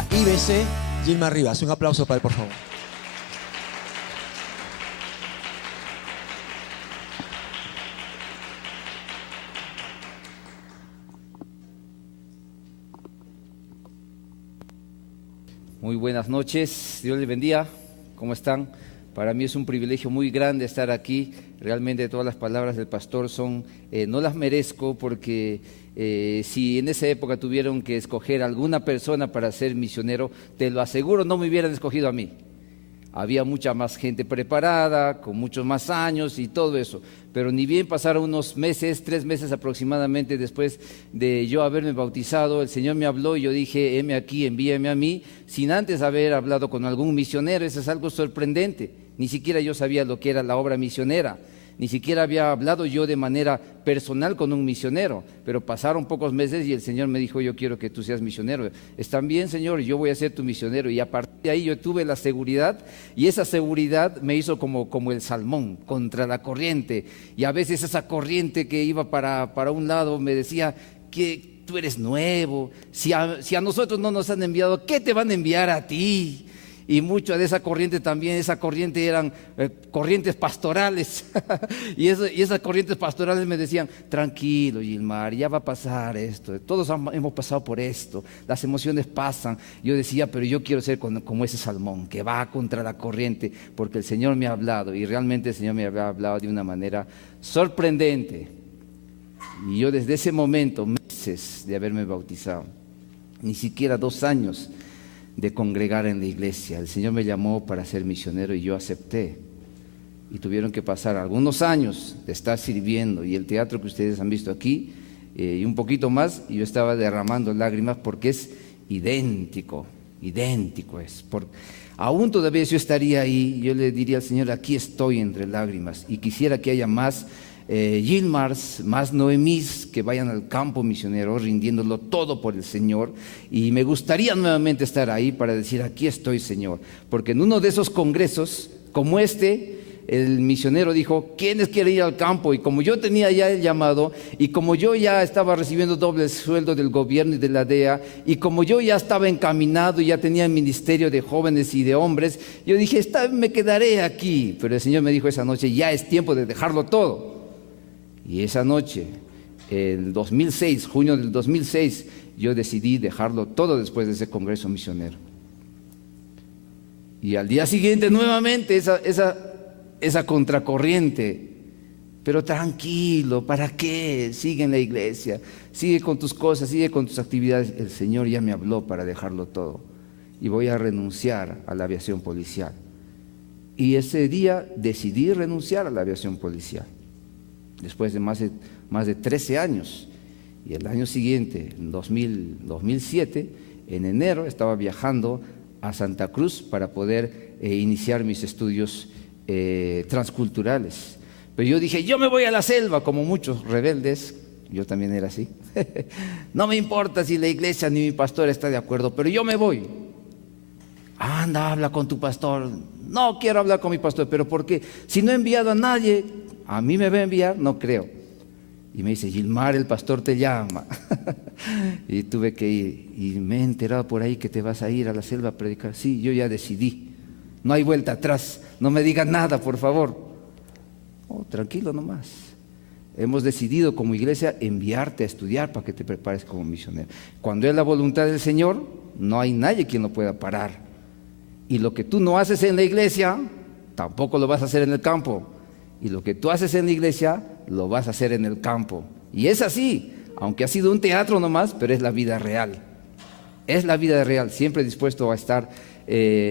la IBC, Gilmar Rivas. Un aplauso para él, por favor. Muy buenas noches, Dios les bendiga. ¿Cómo están? Para mí es un privilegio muy grande estar aquí. Realmente todas las palabras del pastor son, no las merezco porque si en esa época tuvieron que escoger alguna persona para ser misionero, te lo aseguro, no me hubieran escogido a mí. Había mucha más gente preparada, con muchos más años y todo eso. Pero ni bien pasaron unos meses, 3 meses aproximadamente después de yo haberme bautizado, el Señor me habló y yo dije, heme aquí, envíame a mí, sin antes haber hablado con algún misionero. Eso es algo sorprendente. Ni siquiera yo sabía lo que era la obra misionera. Ni siquiera había hablado yo de manera personal con un misionero, pero pasaron pocos meses y el Señor me dijo, yo quiero que tú seas misionero. Están bien, Señor, yo voy a ser tu misionero. Y a partir de ahí yo tuve la seguridad, y esa seguridad me hizo como el salmón contra la corriente. Y a veces esa corriente que iba para un lado me decía que tú eres nuevo, si a nosotros no nos han enviado, ¿qué te van a enviar a ti? Y mucho de esa corriente también, esa corriente eran corrientes pastorales. y esas corrientes pastorales me decían, tranquilo Gilmar, ya va a pasar esto, todos hemos pasado por esto, las emociones pasan. Yo decía, pero yo quiero ser como ese salmón que va contra la corriente, porque el Señor me ha hablado, y realmente el Señor me había hablado de una manera sorprendente. Y yo desde ese momento, meses de haberme bautizado, ni siquiera 2 años de congregar en la iglesia, el Señor me llamó para ser misionero y yo acepté. Y tuvieron que pasar algunos años de estar sirviendo, y el teatro que ustedes han visto aquí y un poquito más, y yo estaba derramando lágrimas porque es idéntico es. Aún todavía yo estaría ahí, yo le diría al Señor, aquí estoy entre lágrimas, y quisiera que haya más Gilmars, más Noemís que vayan al campo misionero rindiéndolo todo por el Señor. Y me gustaría nuevamente estar ahí para decir, aquí estoy, Señor, porque en uno de esos congresos como este, el misionero dijo, ¿quiénes quieren ir al campo? Y como yo tenía ya el llamado, y como yo ya estaba recibiendo doble sueldo del gobierno y de la DEA, y como yo ya estaba encaminado y ya tenía el ministerio de jóvenes y de hombres, yo dije, me quedaré aquí. Pero el Señor me dijo esa noche, ya es tiempo de dejarlo todo. Y esa noche, en 2006, junio del 2006, yo decidí dejarlo todo después de ese congreso misionero. Y al día siguiente nuevamente esa contracorriente. Pero tranquilo, ¿para qué? Sigue en la iglesia, sigue con tus cosas, sigue con tus actividades. El Señor ya me habló para dejarlo todo. Y voy a renunciar a la aviación policial. Y ese día decidí renunciar a la aviación policial. Después de más de 13 años. Y el año siguiente, en 2007, en enero, estaba viajando a Santa Cruz para poder iniciar mis estudios transculturales. Pero yo dije, yo me voy a la selva, como muchos rebeldes, yo también era así. No me importa si la iglesia ni mi pastor está de acuerdo, pero yo me voy. Anda, habla con tu pastor. No quiero hablar con mi pastor, pero ¿por qué? Si no he enviado a nadie, ¿a mí me va a enviar? No creo. Y me dice, Gilmar, el pastor te llama. Y tuve que ir. Y me he enterado por ahí que te vas a ir a la selva a predicar. Sí, yo ya decidí. No hay vuelta atrás. No me digas nada, por favor. Oh, tranquilo nomás. Hemos decidido como iglesia enviarte a estudiar para que te prepares como misionero. Cuando es la voluntad del Señor, no hay nadie quien lo pueda parar. Y lo que tú no haces en la iglesia, tampoco lo vas a hacer en el campo. Y lo que tú haces en la iglesia, lo vas a hacer en el campo. Y es así, aunque ha sido un teatro nomás, pero es la vida real. Es la vida real, siempre dispuesto a estar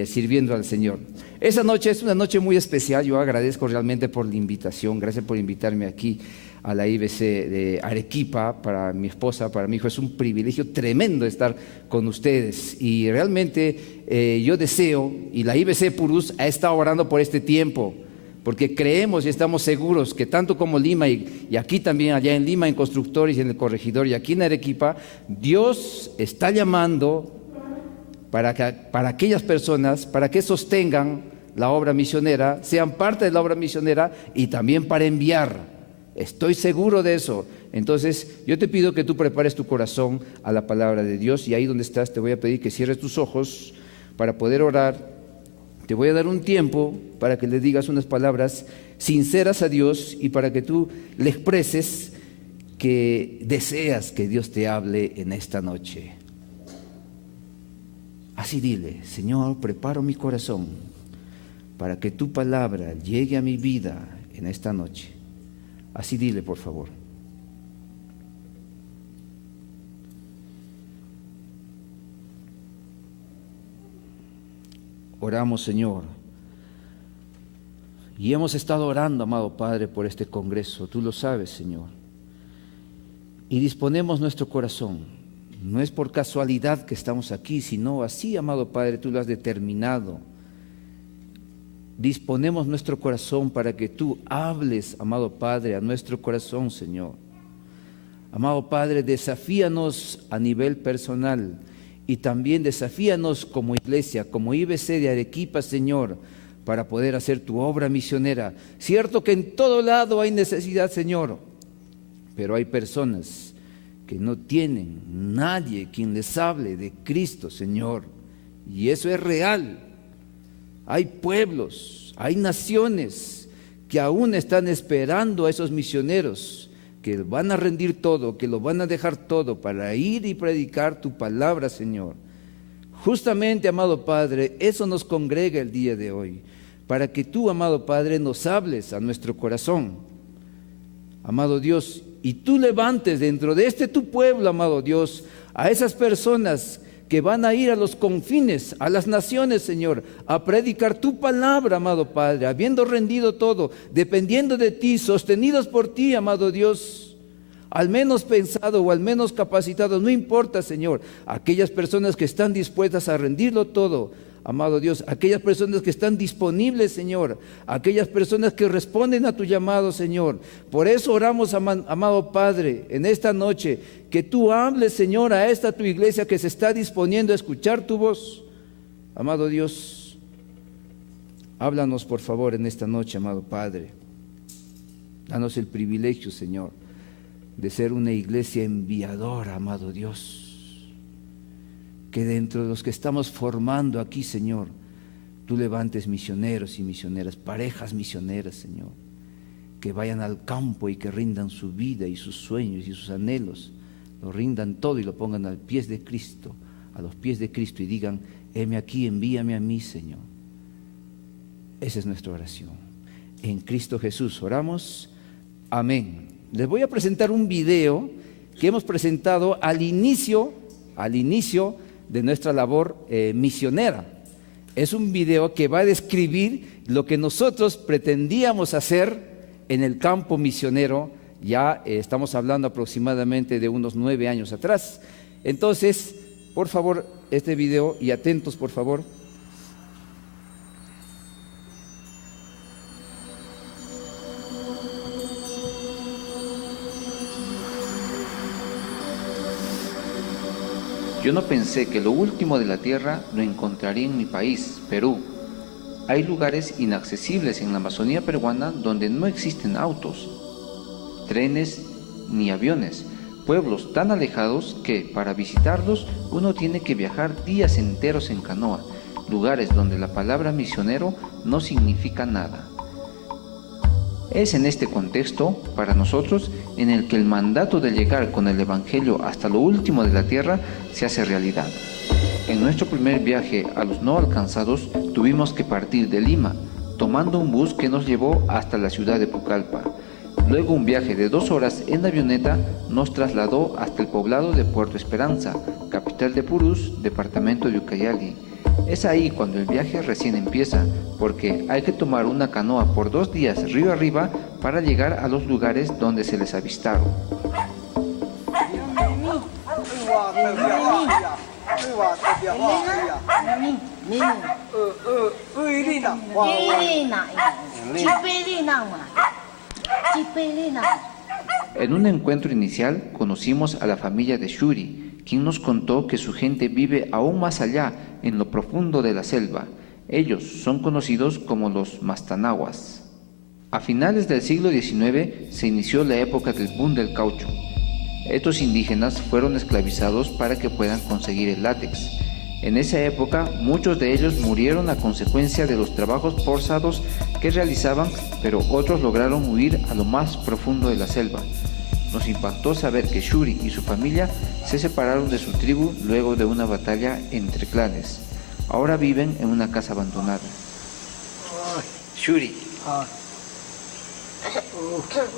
sirviendo al Señor. Esa noche es una noche muy especial. Yo agradezco realmente por la invitación. Gracias por invitarme aquí a la IBC de Arequipa. Para mi esposa, para mi hijo, es un privilegio tremendo estar con ustedes. Y realmente yo deseo, y la IBC Purús ha estado orando por este tiempo, porque creemos y estamos seguros que tanto como Lima y aquí también, allá en Lima, en Constructores y en el Corregidor, y aquí en Arequipa, Dios está llamando para aquellas personas, para que sostengan la obra misionera, sean parte de la obra misionera, y también para enviar Estoy seguro de eso. Entonces, yo te pido que tú prepares tu corazón a la palabra de Dios, y ahí donde estás te voy a pedir que cierres tus ojos para poder orar. Te voy a dar un tiempo para que le digas unas palabras sinceras a Dios y para que tú le expreses que deseas que Dios te hable en esta noche. Así dile: Señor, preparo mi corazón para que tu palabra llegue a mi vida en esta noche. Así dile, por favor. Oramos, Señor. Y hemos estado orando, amado Padre, por este congreso. Tú lo sabes, Señor. Y disponemos nuestro corazón. No es por casualidad que estamos aquí, sino así, amado Padre, tú lo has determinado. Disponemos nuestro corazón para que tú hables, amado Padre, a nuestro corazón, Señor. Amado Padre, desafíanos a nivel personal y también desafíanos como iglesia, como IBC de Arequipa, Señor, para poder hacer tu obra misionera. Cierto que en todo lado hay necesidad, Señor, pero hay personas que no tienen nadie quien les hable de Cristo, Señor, y eso es real. Hay pueblos, hay naciones que aún están esperando a esos misioneros que van a rendir todo, que lo van a dejar todo para ir y predicar tu palabra, Señor. Justamente, amado Padre, eso nos congrega el día de hoy, para que tú, amado Padre, nos hables a nuestro corazón, amado Dios, y tú levantes dentro de tu pueblo, amado Dios, a esas personas que van a ir a los confines, a las naciones, Señor, a predicar tu palabra, amado Padre, habiendo rendido todo, dependiendo de ti, sostenidos por ti, amado Dios, al menos pensado o al menos capacitado, no importa, Señor, aquellas personas que están dispuestas a rendirlo todo, amado Dios, aquellas personas que están disponibles, Señor, aquellas personas que responden a tu llamado, Señor. Por eso oramos, amado Padre, en esta noche, que tú hables, Señor, a esta tu iglesia que se está disponiendo a escuchar tu voz. Amado Dios, háblanos por favor en esta noche, amado Padre. Danos el privilegio, Señor, de ser una iglesia enviadora, amado Dios. Que dentro de los que estamos formando aquí, Señor, tú levantes misioneros y misioneras, parejas misioneras, Señor, que vayan al campo y que rindan su vida y sus sueños y sus anhelos, lo rindan todo y lo pongan a los pies de Cristo y digan: heme aquí, envíame a mí, Señor. Esa es nuestra oración. En Cristo Jesús oramos. Amén. Les voy a presentar un video que hemos presentado al inicio de nuestra labor misionera. Es un video que va a describir lo que nosotros pretendíamos hacer en el campo misionero. Ya estamos hablando aproximadamente de unos 9 años atrás. Entonces, por favor, este video, y atentos por favor. Yo no pensé que lo último de la tierra lo encontraría en mi país, Perú. Hay lugares inaccesibles en la Amazonía peruana donde no existen autos, trenes ni aviones, pueblos tan alejados que para visitarlos uno tiene que viajar días enteros en canoa, lugares donde la palabra misionero no significa nada. Es en este contexto, para nosotros, en el que el mandato de llegar con el Evangelio hasta lo último de la tierra se hace realidad. En nuestro primer viaje a los no alcanzados, tuvimos que partir de Lima, tomando un bus que nos llevó hasta la ciudad de Pucallpa. Luego un viaje de 2 horas en avioneta nos trasladó hasta el poblado de Puerto Esperanza, capital de Purús, departamento de Ucayali. Es ahí cuando el viaje recién empieza, porque hay que tomar una canoa por 2 días río arriba para llegar a los lugares donde se les avistaron. En un encuentro inicial conocimos a la familia de Shuri, quien nos contó que su gente vive aún más allá, en lo profundo de la selva. Ellos son conocidos como los Mastanaguas. A finales del siglo XIX se inició la época del boom del caucho. Estos indígenas fueron esclavizados para que puedan conseguir el látex. En esa época, muchos de ellos murieron a consecuencia de los trabajos forzados que realizaban, pero otros lograron huir a lo más profundo de la selva. Nos impactó saber que Shuri y su familia se separaron de su tribu luego de una batalla entre clanes. Ahora viven en una casa abandonada. Shuri.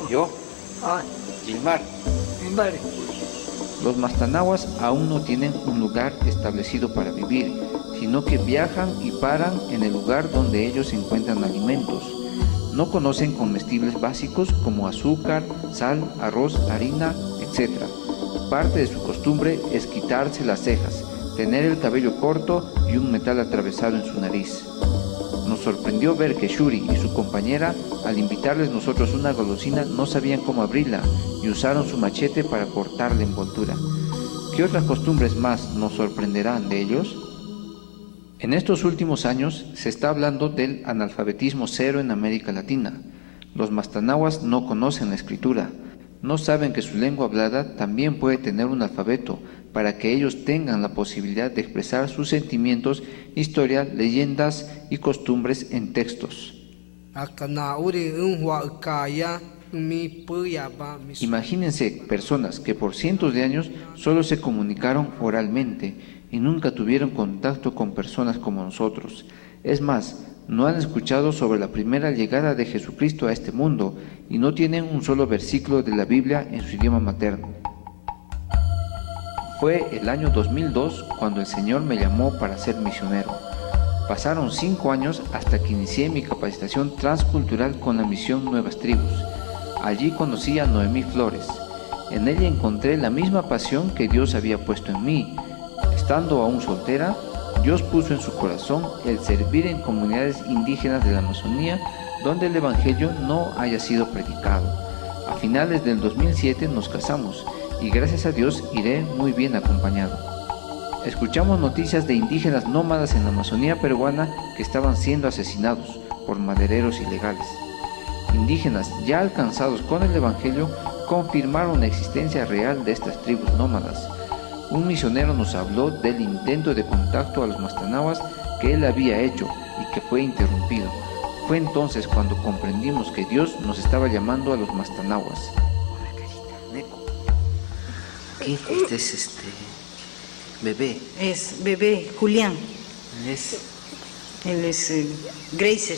Yo. Gilmar. Los mastanaguas aún no tienen un lugar establecido para vivir, sino que viajan y paran en el lugar donde ellos encuentran alimentos. No conocen comestibles básicos como azúcar, sal, arroz, harina, etc. Parte de su costumbre es quitarse las cejas, tener el cabello corto y un metal atravesado en su nariz. Nos sorprendió ver que Shuri y su compañera, al invitarles nosotros una golosina, no sabían cómo abrirla y usaron su machete para cortar la envoltura. ¿Qué otras costumbres más nos sorprenderán de ellos? En estos últimos años se está hablando del analfabetismo cero en América Latina. Los mastanaguas no conocen la escritura, no saben que su lengua hablada también puede tener un alfabeto para que ellos tengan la posibilidad de expresar sus sentimientos, historia, leyendas y costumbres en textos. Imagínense personas que por cientos de años solo se comunicaron oralmente y nunca tuvieron contacto con personas como nosotros. Es más, no han escuchado sobre la primera llegada de Jesucristo a este mundo y no tienen un solo versículo de la Biblia en su idioma materno. Fue el año 2002 cuando el Señor me llamó para ser misionero. Pasaron 5 años hasta que inicié mi capacitación transcultural con la misión Nuevas Tribus. Allí conocí a Noemí Flores. En ella encontré la misma pasión que Dios había puesto en mí. Estando aún soltera, Dios puso en su corazón el servir en comunidades indígenas de la Amazonía donde el Evangelio no haya sido predicado. A finales del 2007 nos casamos y gracias a Dios iré muy bien acompañado. Escuchamos noticias de indígenas nómadas en la Amazonía peruana que estaban siendo asesinados por madereros ilegales. Indígenas ya alcanzados con el Evangelio confirmaron la existencia real de estas tribus nómadas. Un misionero nos habló del intento de contacto a los mastanaguas que él había hecho y que fue interrumpido. Fue entonces cuando comprendimos que Dios nos estaba llamando a los mastanaguas. ¿Qué? Este es bebé. Es bebé Julián. Él es Gracer.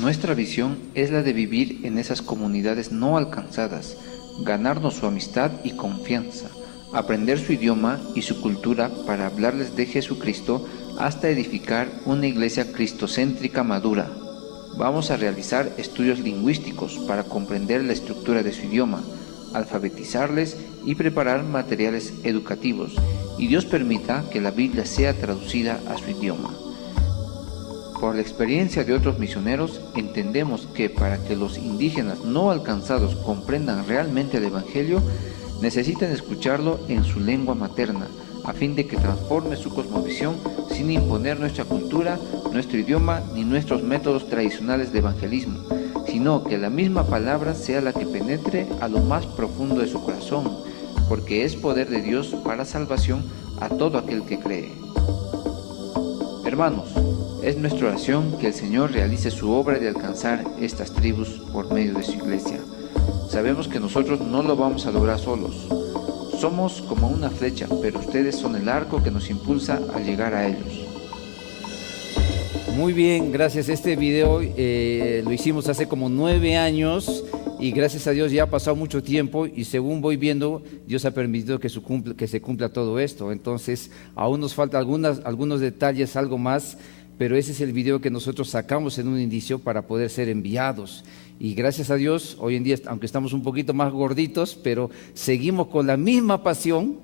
Nuestra visión es la de vivir en esas comunidades no alcanzadas, ganarnos su amistad y confianza, aprender su idioma y su cultura para hablarles de Jesucristo hasta edificar una iglesia cristocéntrica madura. Vamos a realizar estudios lingüísticos para comprender la estructura de su idioma, alfabetizarles y preparar materiales educativos, y Dios permita que la Biblia sea traducida a su idioma. Por la experiencia de otros misioneros, entendemos que para que los indígenas no alcanzados comprendan realmente el Evangelio, necesitan escucharlo en su lengua materna, a fin de que transforme su cosmovisión sin imponer nuestra cultura, nuestro idioma ni nuestros métodos tradicionales de evangelismo, sino que la misma palabra sea la que penetre a lo más profundo de su corazón, porque es poder de Dios para salvación a todo aquel que cree. Hermanos, es nuestra oración que el Señor realice su obra de alcanzar estas tribus por medio de su iglesia. Sabemos que nosotros no lo vamos a lograr solos. Somos como una flecha, pero ustedes son el arco que nos impulsa a llegar a ellos. Muy bien, gracias. Este video lo hicimos hace como 9 años y gracias a Dios ya ha pasado mucho tiempo y según voy viendo, Dios ha permitido que se cumpla todo esto. Entonces, aún nos falta algunos detalles, algo más, pero ese es el video que nosotros sacamos en un inicio para poder ser enviados. Y gracias a Dios, hoy en día, aunque estamos un poquito más gorditos, pero seguimos con la misma pasión,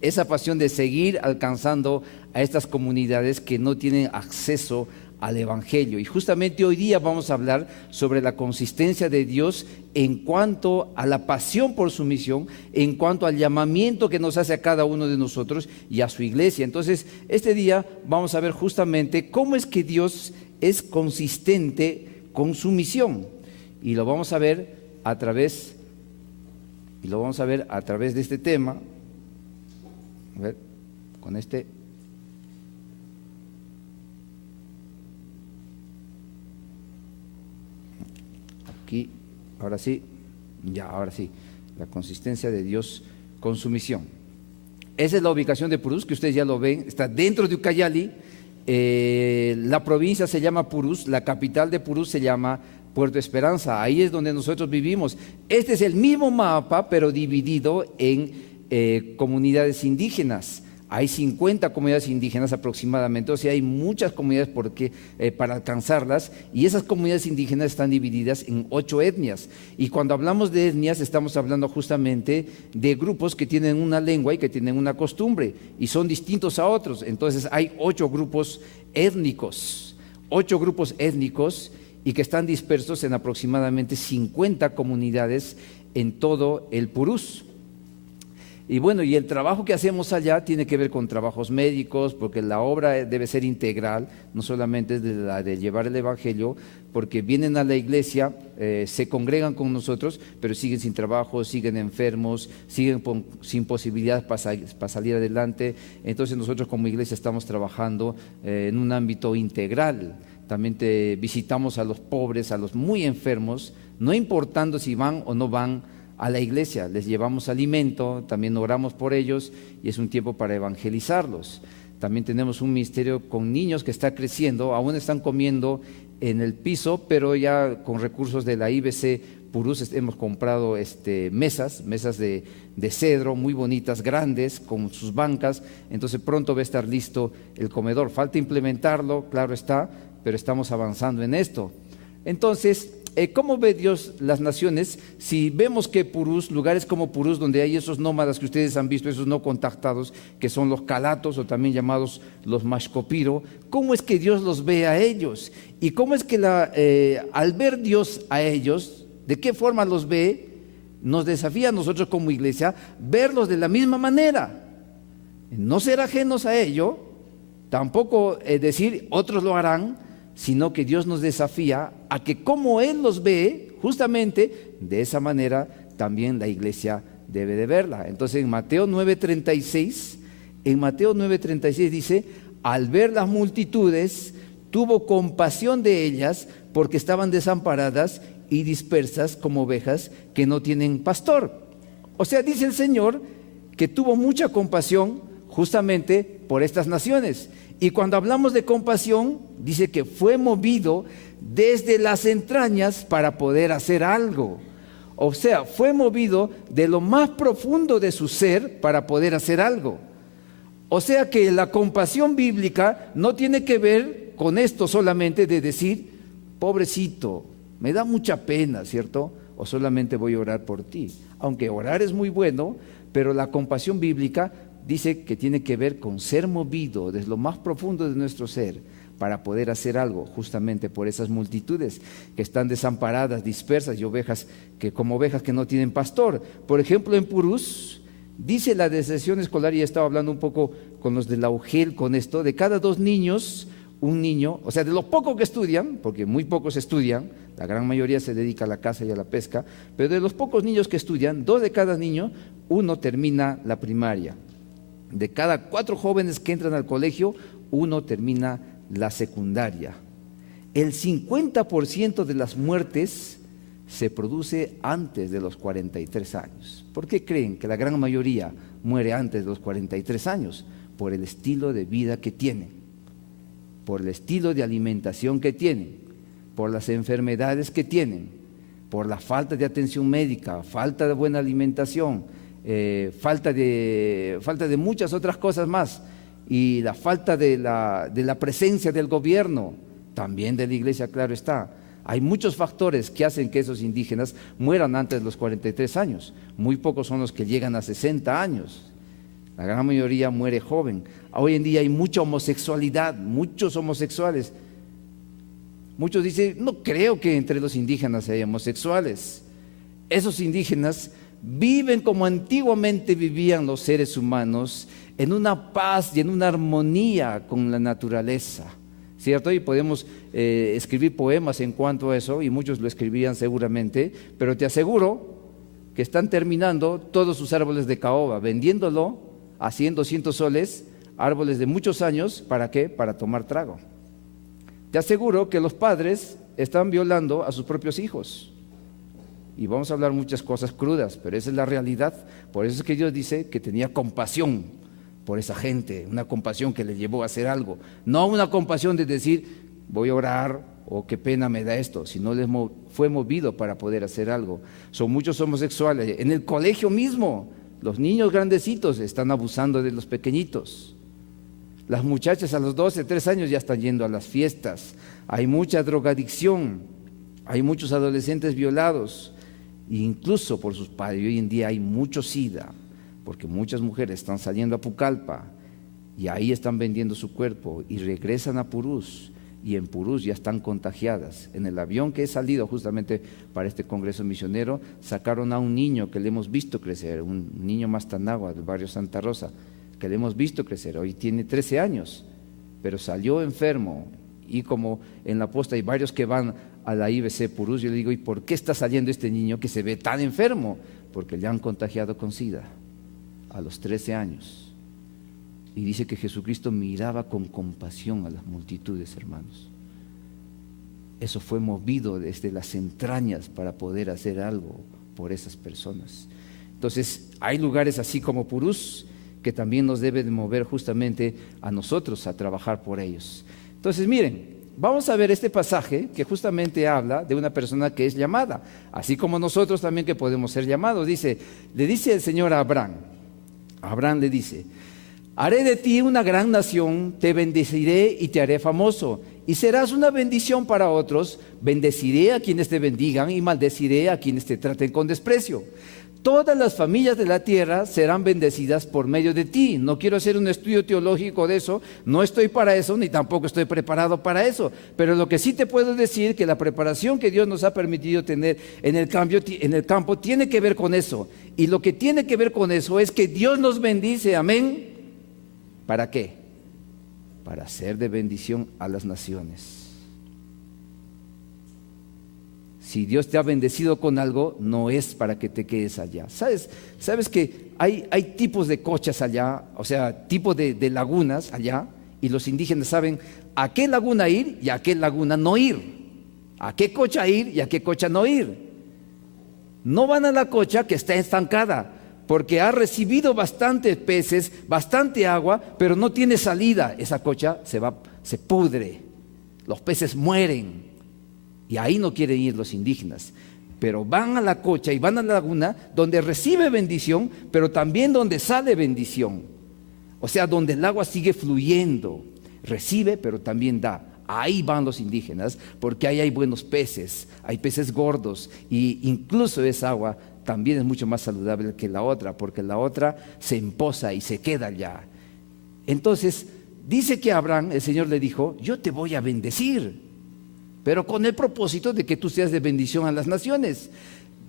esa pasión de seguir alcanzando a estas comunidades que no tienen acceso al Evangelio. Y justamente hoy día vamos a hablar sobre la consistencia de Dios en cuanto a la pasión por su misión, en cuanto al llamamiento que nos hace a cada uno de nosotros y a su iglesia. Entonces, este día vamos a ver justamente cómo es que Dios es consistente con sumisión. Y lo vamos a ver a través de este tema. A ver, con este. Aquí, ahora sí, la consistencia de Dios con sumisión. Esa es la ubicación de Purús, que ustedes ya lo ven, está dentro de Ucayali. La provincia se llama Purús, la capital de Purús se llama Puerto Esperanza, ahí es donde nosotros vivimos. Este es el mismo mapa, pero dividido en comunidades indígenas. Hay 50 comunidades indígenas aproximadamente, o sea, hay muchas comunidades para alcanzarlas, y esas comunidades indígenas están divididas en 8 etnias. Y cuando hablamos de etnias, estamos hablando justamente de grupos que tienen una lengua y que tienen una costumbre, y son distintos a otros. Entonces hay 8 grupos étnicos, y que están dispersos en aproximadamente 50 comunidades en todo el Purús. Y bueno, y el trabajo que hacemos allá tiene que ver con trabajos médicos, porque la obra debe ser integral, no solamente es la de llevar el Evangelio, porque vienen a la iglesia, se congregan con nosotros, pero siguen sin trabajo, siguen enfermos, siguen sin posibilidades para salir adelante. Entonces nosotros como iglesia estamos trabajando en un ámbito integral. También visitamos a los pobres, a los muy enfermos, no importando si van o no van a la iglesia, les llevamos alimento, también oramos por ellos y es un tiempo para evangelizarlos. También tenemos un ministerio con niños que está creciendo, aún están comiendo en el piso, pero ya con recursos de la IBC Purús hemos comprado mesas de cedro muy bonitas, grandes, con sus bancas. Entonces pronto va a estar listo el comedor. Falta implementarlo, claro está, pero estamos avanzando en esto. Entonces, ¿cómo ve Dios las naciones? Si vemos que Purús, lugares como Purús, donde hay esos nómadas que ustedes han visto, esos no contactados, que son los calatos o también llamados los mashcopiro, ¿cómo es que Dios los ve a ellos? Y cómo es que al ver Dios a ellos, ¿de qué forma los ve? Nos desafía a nosotros como iglesia verlos de la misma manera, no ser ajenos a ello, tampoco decir otros lo harán, sino que Dios nos desafía a que como Él los ve, justamente de esa manera también la iglesia debe de verla. Entonces en Mateo 9:36 dice, al ver las multitudes, tuvo compasión de ellas porque estaban desamparadas y dispersas como ovejas que no tienen pastor. O sea, dice el Señor que tuvo mucha compasión justamente por estas naciones. Y cuando hablamos de compasión, dice que fue movido desde las entrañas para poder hacer algo. O sea, fue movido de lo más profundo de su ser para poder hacer algo. O sea que la compasión bíblica no tiene que ver con esto solamente de decir, pobrecito, me da mucha pena, ¿cierto? O solamente voy a orar por ti. Aunque orar es muy bueno, pero la compasión bíblica dice que tiene que ver con ser movido desde lo más profundo de nuestro ser para poder hacer algo justamente por esas multitudes que están desamparadas, dispersas y ovejas que no tienen pastor. Por ejemplo, en Purús dice la deserción escolar, y estaba hablando un poco con los de la UGEL con esto, de cada 2 niños, un niño, o sea, de los pocos que estudian, porque muy pocos estudian, la gran mayoría se dedica a la caza y a la pesca, pero de los pocos niños que estudian, 2 de cada niño, uno termina la primaria. De cada 4 jóvenes que entran al colegio, 1 termina la secundaria. El 50% de las muertes se produce antes de los 43 años. ¿Por qué creen que la gran mayoría muere antes de los 43 años? Por el estilo de vida que tienen, por el estilo de alimentación que tienen, por las enfermedades que tienen, por la falta de atención médica, falta de buena alimentación, falta de muchas otras cosas más, y la falta de la presencia del gobierno, también de la iglesia, claro está. Hay muchos factores que hacen que esos indígenas mueran antes de los 43 años. Muy pocos son los que llegan a 60 años. La gran mayoría muere joven. Hoy en día hay mucha homosexualidad, muchos homosexuales. Muchos dicen, no creo que entre los indígenas haya homosexuales. Esos indígenas viven como antiguamente vivían los seres humanos, en una paz y en una armonía con la naturaleza. ¿cierto? Y podemos escribir poemas en cuanto a eso, y muchos lo escribirían seguramente, pero te aseguro que están terminando todos sus árboles de caoba, vendiéndolo a 100, 200 soles, árboles de muchos años, ¿para qué? Para tomar trago. Te aseguro que los padres están violando a sus propios hijos. Y vamos a hablar muchas cosas crudas, pero esa es la realidad. Por eso es que Dios dice que tenía compasión por esa gente, una compasión que le llevó a hacer algo. No una compasión de decir, voy a orar, o qué pena me da esto, sino fue movido para poder hacer algo. Son muchos homosexuales. En el colegio mismo, los niños grandecitos están abusando de los pequeñitos. Las muchachas a los 12, 13 años ya están yendo a las fiestas. Hay mucha drogadicción, hay muchos adolescentes violados, incluso por sus padres. Hoy en día hay mucho SIDA, porque muchas mujeres están saliendo a Pucallpa y ahí están vendiendo su cuerpo y regresan a Purús, y en Purús ya están contagiadas. En el avión que he salido justamente para este congreso misionero, sacaron a un niño que le hemos visto crecer, un niño Mastanagua del barrio Santa Rosa, que le hemos visto crecer. Hoy tiene 13 años, pero salió enfermo, y como en la posta hay varios que van a la IBC Purús, yo le digo, ¿y por qué está saliendo este niño que se ve tan enfermo? Porque le han contagiado con SIDA a los 13 años. Y dice que Jesucristo miraba con compasión a las multitudes, hermanos. Eso fue movido desde las entrañas para poder hacer algo por esas personas. Entonces, hay lugares así como Purús que también nos debe de mover justamente a nosotros a trabajar por ellos. Entonces, miren, vamos a ver este pasaje que justamente habla de una persona que es llamada, así como nosotros también que podemos ser llamados. Le dice el Señor a Abraham. Abraham le dice: haré de ti una gran nación, te bendeciré y te haré famoso, y serás una bendición para otros. Bendeciré a quienes te bendigan y maldeciré a quienes te traten con desprecio. Todas las familias de la tierra serán bendecidas por medio de ti. No quiero hacer un estudio teológico de eso, no estoy para eso, ni tampoco estoy preparado para eso. Pero lo que sí te puedo decir, que la preparación que Dios nos ha permitido tener en el campo tiene que ver con eso. Y lo que tiene que ver con eso es que Dios nos bendice, amén. ¿Para qué? Para ser de bendición a las naciones. Si Dios te ha bendecido con algo, no es para que te quedes allá. ¿Sabes que hay tipos de cochas allá, o sea, tipos de lagunas allá, y los indígenas saben a qué laguna ir y a qué laguna no ir, a qué cocha ir y a qué cocha no ir? No van a la cocha que está estancada, porque ha recibido bastantes peces, bastante agua, pero no tiene salida. Esa cocha se pudre, los peces mueren. Y ahí no quieren ir los indígenas, pero van a la cocha y van a la laguna donde recibe bendición, pero también donde sale bendición. O sea, donde el agua sigue fluyendo, recibe, pero también da. Ahí van los indígenas, porque ahí hay buenos peces, hay peces gordos, y incluso esa agua también es mucho más saludable que la otra, porque la otra se empoza y se queda allá. Entonces, dice que a Abraham, el Señor le dijo: yo te voy a bendecir, pero con el propósito de que tú seas de bendición a las naciones.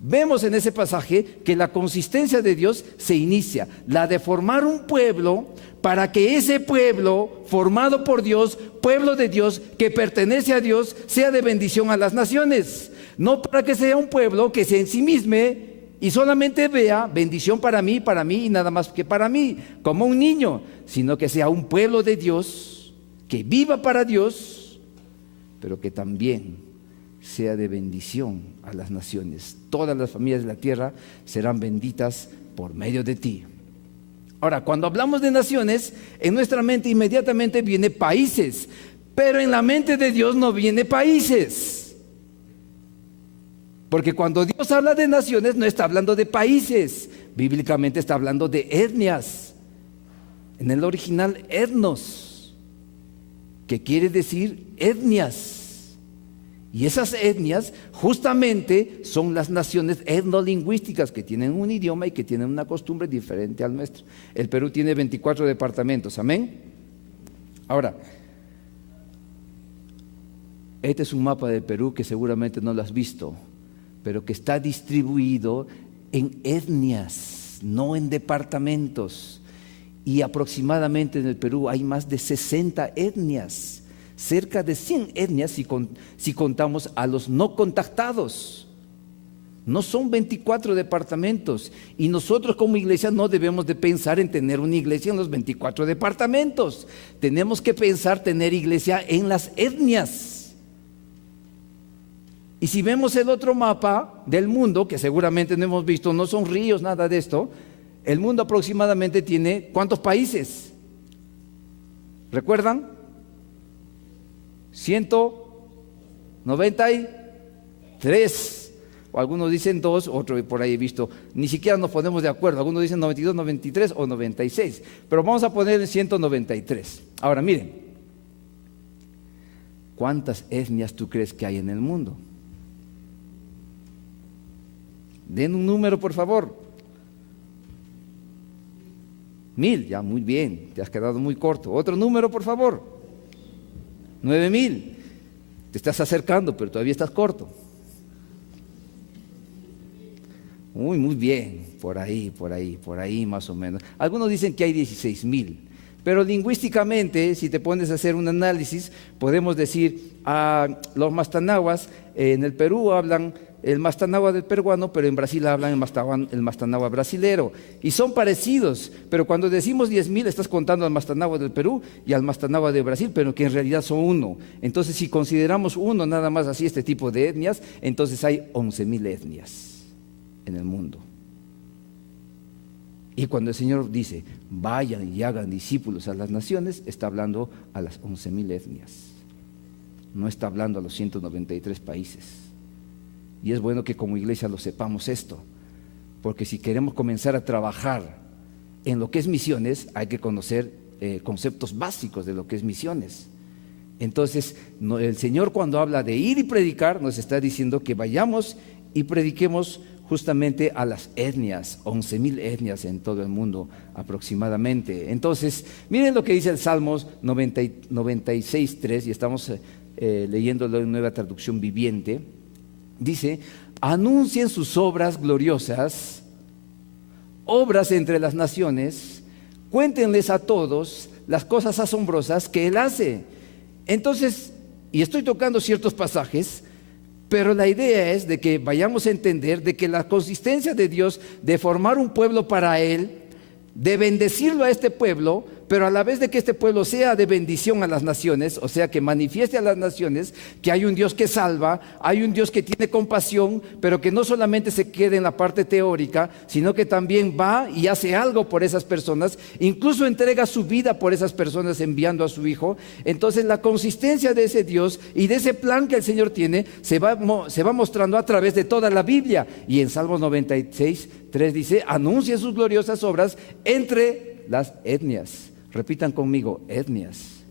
Vemos en ese pasaje que la consistencia de Dios se inicia, la de formar un pueblo, para que ese pueblo formado por Dios, pueblo de Dios, que pertenece a Dios, sea de bendición a las naciones. No para que sea un pueblo que se ensimisme y solamente vea bendición para mí y nada más que para mí, como un niño, sino que sea un pueblo de Dios, que viva para Dios, pero que también sea de bendición a las naciones. Todas las familias de la tierra serán benditas por medio de ti. Ahora, cuando hablamos de naciones, en nuestra mente inmediatamente viene países, pero en la mente de Dios no viene países. Porque cuando Dios habla de naciones, no está hablando de países, bíblicamente está hablando de etnias. En el original, etnos, que quiere decir etnias. Y esas etnias justamente son las naciones etnolingüísticas, que tienen un idioma y que tienen una costumbre diferente al nuestro. El Perú tiene 24 departamentos, amén. Ahora, este es un mapa del Perú que seguramente no lo has visto, pero que está distribuido en etnias, no en departamentos. Y aproximadamente en el Perú hay más de 60 etnias. cerca de 100 etnias si contamos a los no contactados. No son 24 departamentos, y nosotros como iglesia no debemos de pensar en tener una iglesia en los 24 departamentos. Tenemos que pensar tener iglesia en las etnias. Y si vemos el otro mapa del mundo, que seguramente no hemos visto, no son ríos, nada de esto, el mundo aproximadamente tiene ¿cuántos países? ¿Recuerdan? 193. O algunos dicen 2, otro por ahí he visto, ni siquiera nos ponemos de acuerdo, algunos dicen 92, 93 o 96, pero vamos a poner 193. Ahora miren, ¿cuántas etnias tú crees que hay en el mundo? Den un número, por favor. 1000, ya muy bien, te has quedado muy corto. Otro número, por favor. 9000, te estás acercando, pero todavía estás corto. Muy bien, por ahí más o menos. Algunos dicen que hay 16,000, pero lingüísticamente, si te pones a hacer un análisis, podemos decir, los mastanahuas en el Perú hablan el mastanahua del peruano, pero en Brasil hablan el mastanahua brasilero, y son parecidos, pero cuando decimos 10,000 estás contando al mastanahua del Perú y al mastanahua de Brasil, pero que en realidad son uno. Entonces, si consideramos uno nada más así, este tipo de etnias, entonces hay 11,000 etnias en el mundo. Y cuando el Señor dice, vayan y hagan discípulos a las naciones, está hablando a las 11,000 etnias, no está hablando a los 193 países. Y es bueno que como iglesia lo sepamos esto, porque si queremos comenzar a trabajar en lo que es misiones, hay que conocer conceptos básicos de lo que es misiones. Entonces, el Señor, cuando habla de ir y predicar, nos está diciendo que vayamos y prediquemos justamente a las etnias, 11,000 etnias en todo el mundo aproximadamente. Entonces, miren lo que dice el Salmos 96:3, y estamos leyéndolo en Nueva Traducción Viviente. Dice, anuncien sus obras gloriosas, obras entre las naciones, cuéntenles a todos las cosas asombrosas que Él hace. Entonces, y estoy tocando ciertos pasajes, pero la idea es de que vayamos a entender de que la consistencia de Dios de formar un pueblo para Él, de bendecirlo a este pueblo, pero a la vez de que este pueblo sea de bendición a las naciones, o sea que manifieste a las naciones que hay un Dios que salva, hay un Dios que tiene compasión, pero que no solamente se quede en la parte teórica, sino que también va y hace algo por esas personas, incluso entrega su vida por esas personas enviando a su Hijo. Entonces la consistencia de ese Dios y de ese plan que el Señor tiene se va mostrando a través de toda la Biblia. Y en Salmos 96:3 dice, anuncia sus gloriosas obras entre las etnias. Repitan conmigo, etnias.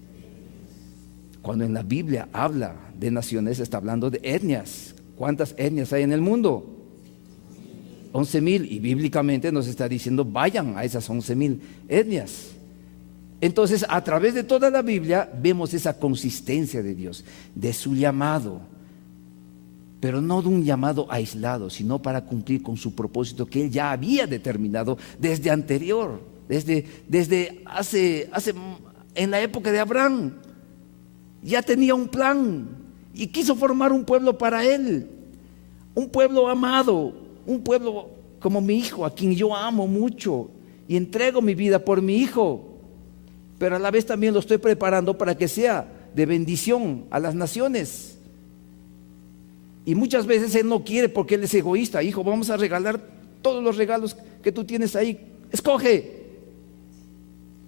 Cuando en la Biblia habla de naciones, está hablando de etnias. ¿Cuántas etnias hay en el mundo? 11,000, y bíblicamente nos está diciendo, vayan a esas 11,000 etnias. Entonces, a través de toda la Biblia vemos esa consistencia de Dios, de su llamado, pero no de un llamado aislado, sino para cumplir con su propósito que Él ya había determinado desde anterior. Desde hace en la época de Abraham, ya tenía un plan y quiso formar un pueblo para Él, un pueblo amado, un pueblo como mi hijo, a quien yo amo mucho y entrego mi vida por mi hijo, pero a la vez también lo estoy preparando para que sea de bendición a las naciones. Y muchas veces Él no quiere porque Él es egoísta. Hijo, vamos a regalar todos los regalos que tú tienes ahí, escoge.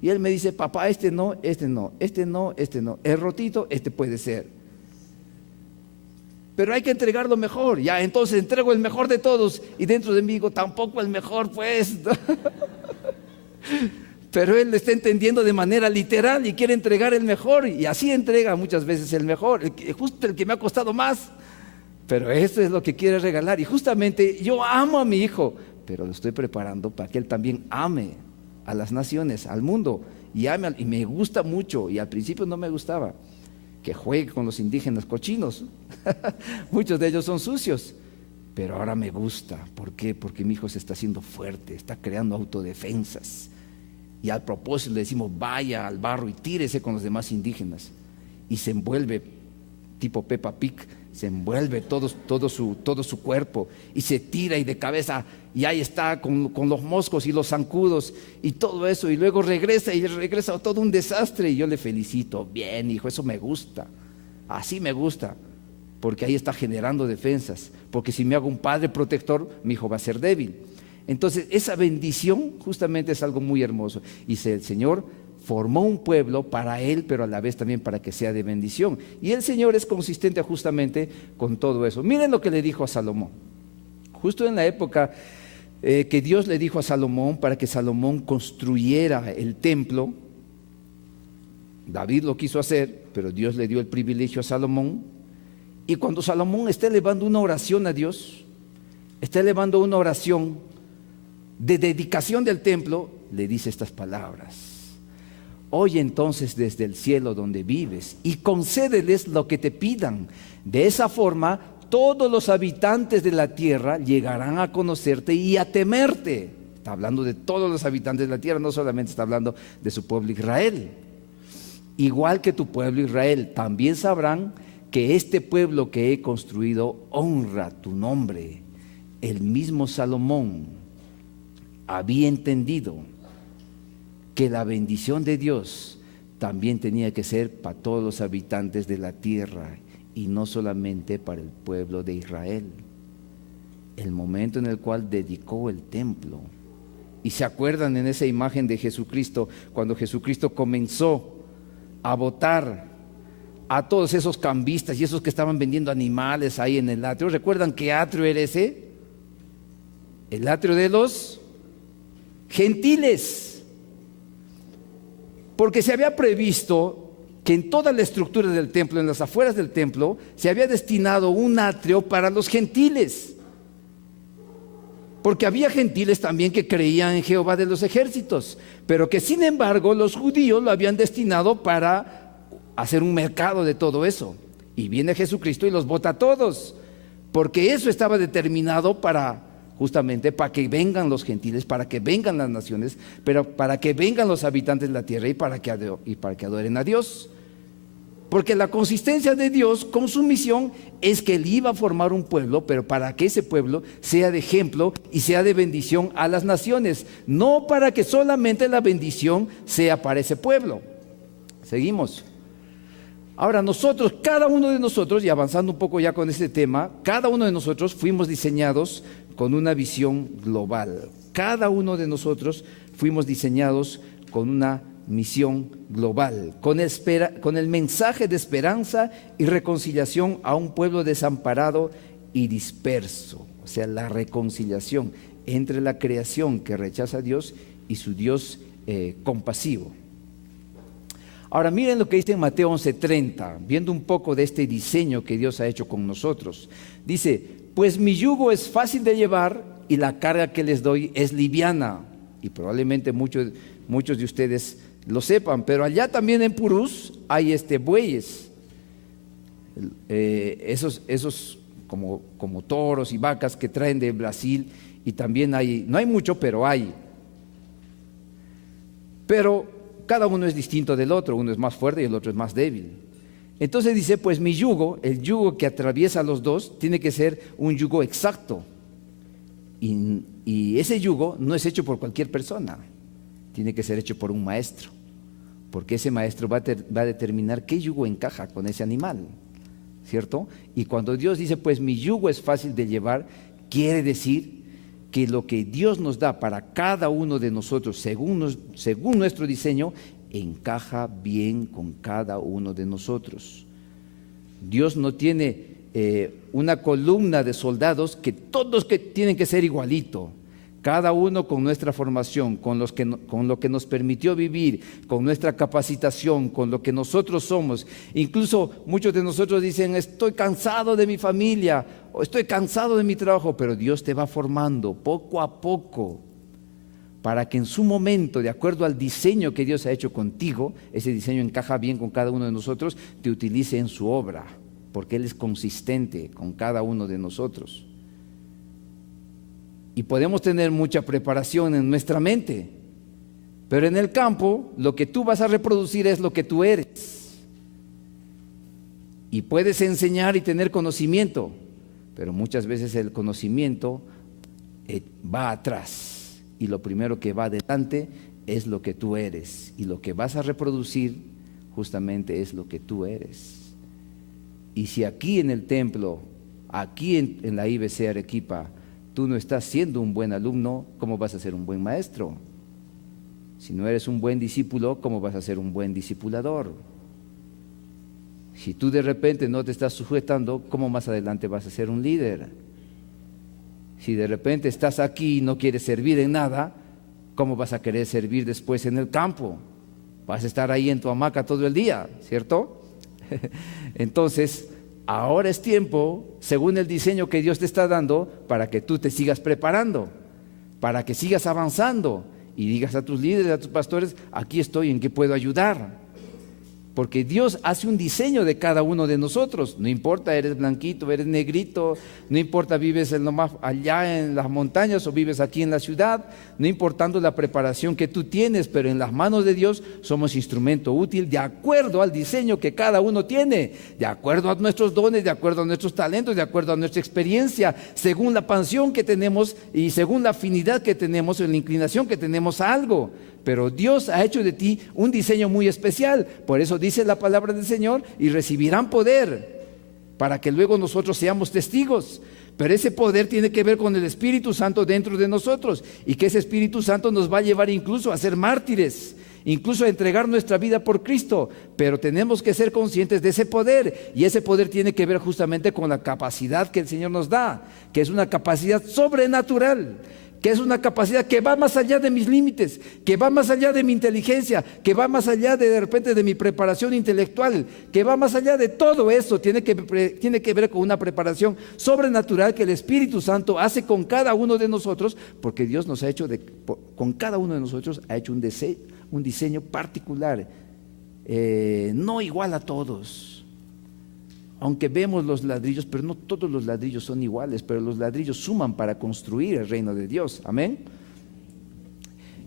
Y Él me dice, papá, este no, este no, este no, este no. El rotito, este puede ser. Pero hay que entregar lo mejor. Ya, entonces entrego el mejor de todos. Y dentro de mí digo, tampoco el mejor, pues. Pero Él lo está entendiendo de manera literal y quiere entregar el mejor. Y así entrega muchas veces el mejor, justo el que me ha costado más. Pero esto es lo que quiere regalar. Y justamente yo amo a mi hijo, pero lo estoy preparando para que él también ame a las naciones, al mundo, y me gusta mucho, y al principio no me gustaba que juegue con los indígenas cochinos. Muchos de ellos son sucios, pero ahora me gusta. ¿Por qué? Porque mi hijo se está haciendo fuerte, está creando autodefensas, y al propósito le decimos, vaya al barro y tírese con los demás indígenas. y se envuelve, tipo Peppa Pig, se envuelve todo su cuerpo y se tira y de cabeza y ahí está con los moscos y los zancudos y todo eso, y luego regresa todo un desastre, y yo le felicito. Bien, hijo, eso me gusta, así me gusta, porque ahí está generando defensas, porque si me hago un padre protector, mi hijo va a ser débil. Entonces esa bendición justamente es algo muy hermoso, y el Señor formó un pueblo para Él, pero a la vez también para que sea de bendición. Y el Señor es consistente justamente con todo eso. Miren lo que le dijo a Salomón. Justo en la época que Dios le dijo a Salomón para que Salomón construyera el templo, David lo quiso hacer, pero Dios le dio el privilegio a Salomón. Y cuando Salomón está elevando una oración a Dios, está elevando una oración de dedicación del templo, le dice estas palabras: oye entonces desde el cielo donde vives y concédeles lo que te pidan. De esa forma todos los habitantes de la tierra llegarán a conocerte y a temerte. Está hablando de todos los habitantes de la tierra, no solamente está hablando de su pueblo Israel. Igual que tu pueblo Israel, también sabrán que este pueblo que he construido honra tu nombre. El mismo Salomón había entendido que la bendición de Dios también tenía que ser para todos los habitantes de la tierra y no solamente para el pueblo de Israel. El momento en el cual dedicó el templo. Y se acuerdan en esa imagen de Jesucristo, cuando Jesucristo comenzó a votar a todos esos cambistas y esos que estaban vendiendo animales ahí en el atrio. ¿Recuerdan qué atrio era ese? El atrio de los gentiles. Porque se había previsto que en toda la estructura del templo, en las afueras del templo, se había destinado un atrio para los gentiles. Porque había gentiles también que creían en Jehová de los ejércitos, pero que sin embargo los judíos lo habían destinado para hacer un mercado de todo eso. Y viene Jesucristo y los bota a todos, porque eso estaba determinado justamente para que vengan los gentiles, para que vengan las naciones, pero para que vengan los habitantes de la tierra y para que adoren a Dios. Porque la consistencia de Dios con su misión es que Él iba a formar un pueblo, pero para que ese pueblo sea de ejemplo y sea de bendición a las naciones, no para que solamente la bendición sea para ese pueblo. Seguimos. Ahora nosotros, cada uno de nosotros, y avanzando un poco ya con este tema, cada uno de nosotros fuimos diseñados con una visión global. Cada uno de nosotros fuimos diseñados con una misión global, con el mensaje de esperanza y reconciliación a un pueblo desamparado y disperso. O sea, la reconciliación entre la creación que rechaza a Dios y su Dios compasivo. Ahora miren lo que dice en Mateo 11:30, viendo un poco de este diseño que Dios ha hecho con nosotros. Dice: pues mi yugo es fácil de llevar y la carga que les doy es liviana. Y probablemente muchos de ustedes lo sepan, pero allá también en Purús hay bueyes, esos como toros y vacas que traen de Brasil, y también hay, no hay mucho, pero hay. Pero cada uno es distinto del otro, uno es más fuerte y el otro es más débil. Entonces dice, pues mi yugo, el yugo que atraviesa a los dos, tiene que ser un yugo exacto. Y ese yugo no es hecho por cualquier persona, tiene que ser hecho por un maestro, porque ese maestro va a determinar qué yugo encaja con ese animal, ¿cierto? Y cuando Dios dice, pues mi yugo es fácil de llevar, quiere decir que lo que Dios nos da para cada uno de nosotros, según nuestro diseño, encaja bien con cada uno de nosotros. Dios no tiene una columna de soldados que todos tienen que ser igualito. Cada uno con nuestra formación, con lo que nos permitió vivir, con nuestra capacitación, con lo que nosotros somos. Incluso muchos de nosotros dicen, estoy cansado de mi familia, o estoy cansado de mi trabajo, pero Dios te va formando poco a poco, para que en su momento, de acuerdo al diseño que Dios ha hecho contigo, ese diseño encaja bien con cada uno de nosotros, te utilice en su obra, porque Él es consistente con cada uno de nosotros. Y podemos tener mucha preparación en nuestra mente, pero en el campo lo que tú vas a reproducir es lo que tú eres. Y puedes enseñar y tener conocimiento, pero muchas veces el conocimiento va atrás y lo primero que va adelante es lo que tú eres, y lo que vas a reproducir justamente es lo que tú eres. Y si aquí en el templo, aquí en la IBC Arequipa, tú no estás siendo un buen alumno, ¿cómo vas a ser un buen maestro? Si no eres un buen discípulo, ¿cómo vas a ser un buen discipulador? Si tú de repente no te estás sujetando, ¿cómo más adelante vas a ser un líder? Si de repente estás aquí y no quieres servir en nada, ¿cómo vas a querer servir después en el campo? Vas a estar ahí en tu hamaca todo el día, ¿cierto? Entonces, ahora es tiempo, según el diseño que Dios te está dando, para que tú te sigas preparando, para que sigas avanzando y digas a tus líderes, a tus pastores, aquí estoy, ¿en qué puedo ayudar? Porque Dios hace un diseño de cada uno de nosotros. No importa, eres blanquito, eres negrito, no importa, vives en lo más allá en las montañas o vives aquí en la ciudad, no importando la preparación que tú tienes, pero en las manos de Dios somos instrumento útil de acuerdo al diseño que cada uno tiene, de acuerdo a nuestros dones, de acuerdo a nuestros talentos, de acuerdo a nuestra experiencia, según la pasión que tenemos y según la afinidad que tenemos o la inclinación que tenemos a algo. Pero Dios ha hecho de ti un diseño muy especial. Por eso dice la palabra del Señor: y recibirán poder, para que luego nosotros seamos testigos. Pero ese poder tiene que ver con el Espíritu Santo dentro de nosotros, y que ese Espíritu Santo nos va a llevar incluso a ser mártires, incluso a entregar nuestra vida por Cristo. Pero tenemos que ser conscientes de ese poder, y ese poder tiene que ver justamente con la capacidad que el Señor nos da, que es una capacidad sobrenatural, que es una capacidad que va más allá de mis límites, que va más allá de mi inteligencia, que va más allá de repente de mi preparación intelectual, que va más allá de todo eso. Tiene que ver con una preparación sobrenatural que el Espíritu Santo hace con cada uno de nosotros, porque Dios nos ha hecho, con cada uno de nosotros ha hecho un diseño particular, no igual a todos. Aunque vemos los ladrillos, pero no todos los ladrillos son iguales, pero los ladrillos suman para construir el reino de Dios. Amén.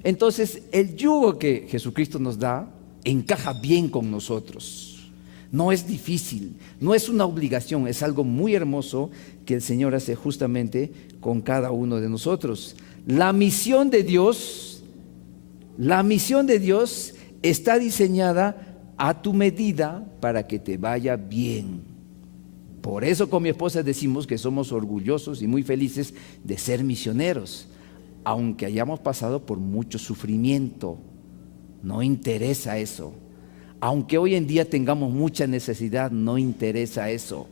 Entonces, el yugo que Jesucristo nos da encaja bien con nosotros. No es difícil, no es una obligación, es algo muy hermoso que el Señor hace justamente con cada uno de nosotros. La misión de Dios está diseñada a tu medida para que te vaya bien. Por eso con mi esposa decimos que somos orgullosos y muy felices de ser misioneros, aunque hayamos pasado por mucho sufrimiento. No interesa eso. Aunque hoy en día tengamos mucha necesidad, no interesa eso.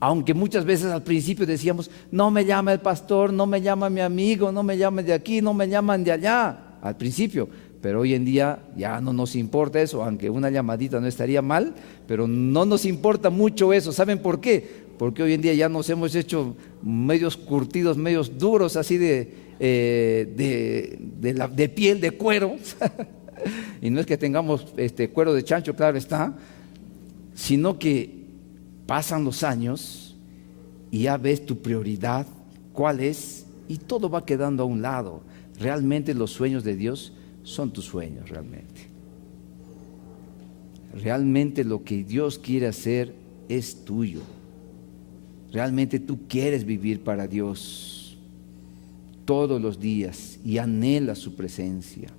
Aunque muchas veces al principio decíamos, no me llama el pastor, no me llama mi amigo, no me llaman de aquí, no me llaman de allá, al principio. Pero hoy en día ya no nos importa eso, aunque una llamadita no estaría mal, pero no nos importa mucho eso. ¿Saben por qué? Porque hoy en día ya nos hemos hecho medios curtidos, medios duros, así de piel, de cuero. Y no es que tengamos cuero de chancho, claro está, sino que pasan los años y ya ves tu prioridad, cuál es, y todo va quedando a un lado. Realmente los sueños de Dios son tus sueños, realmente. Realmente lo que Dios quiere hacer es tuyo. Realmente tú quieres vivir para Dios todos los días y anhelas su presencia.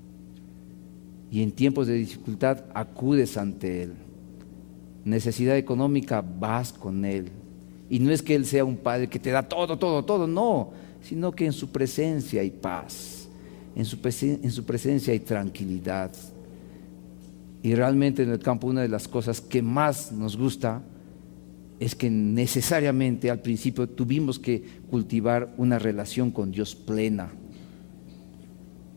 Y en tiempos de dificultad acudes ante Él. Necesidad económica, vas con Él. Y no es que Él sea un Padre que te da todo, no, sino que en su presencia hay paz. En su presencia hay tranquilidad. Y realmente en el campo una de las cosas que más nos gusta es que necesariamente al principio tuvimos que cultivar una relación con Dios plena.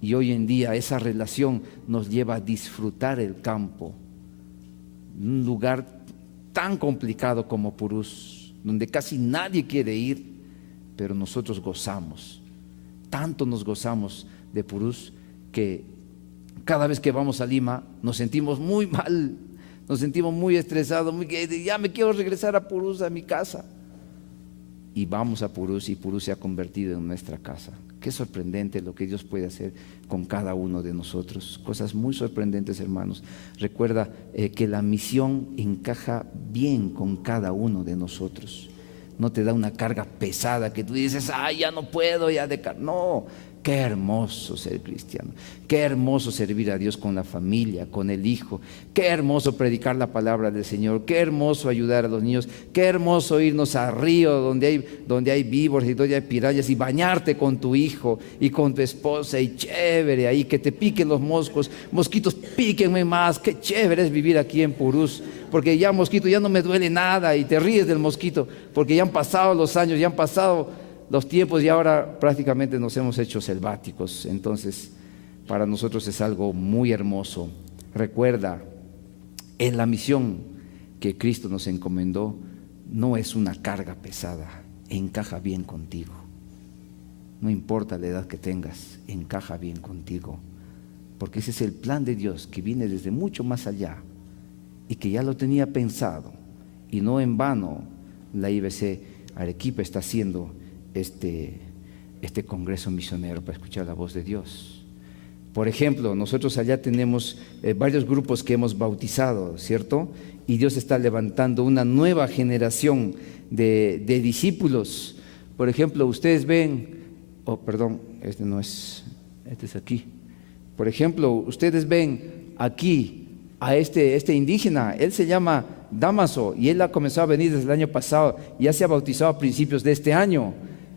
Y hoy en día esa relación nos lleva a disfrutar el campo, un lugar tan complicado como Purús, donde casi nadie quiere ir, pero nosotros gozamos. Tanto nos gozamos de Purús que cada vez que vamos a Lima nos sentimos muy mal, nos sentimos muy estresados, ya me quiero regresar a Purús, a mi casa. y vamos a Purús y Purús se ha convertido en nuestra casa. Qué sorprendente lo que Dios puede hacer con cada uno de nosotros. Cosas muy sorprendentes, hermanos. Recuerda que la misión encaja bien con cada uno de nosotros. No te da una carga pesada que tú dices, ya no puedo, no. Qué hermoso ser cristiano, qué hermoso servir a Dios con la familia, con el hijo, qué hermoso predicar la palabra del Señor, qué hermoso ayudar a los niños, qué hermoso irnos a río donde hay víboras y donde hay pirañas y bañarte con tu hijo y con tu esposa y chévere ahí, que te piquen los mosquitos, píquenme más, qué chévere es vivir aquí en Purús, porque ya mosquito ya no me duele nada y te ríes del mosquito, porque ya han pasado los años, ya han pasado los tiempos y ahora prácticamente nos hemos hecho selváticos. Entonces para nosotros es algo muy hermoso. Recuerda, en la misión que Cristo nos encomendó no es una carga pesada, encaja bien contigo. No importa la edad que tengas, encaja bien contigo, porque ese es el plan de Dios que viene desde mucho más allá y que ya lo tenía pensado, y no en vano la IBC Arequipa está haciendo este congreso misionero para escuchar la voz de Dios. Por ejemplo, nosotros allá tenemos varios grupos que hemos bautizado, ¿cierto? Y Dios está levantando una nueva generación de discípulos. Por ejemplo, ustedes ven, este es aquí. Por ejemplo, ustedes ven aquí a este indígena, él se llama Damaso y él ha comenzado a venir desde el año pasado, ya se ha bautizado a principios de este año.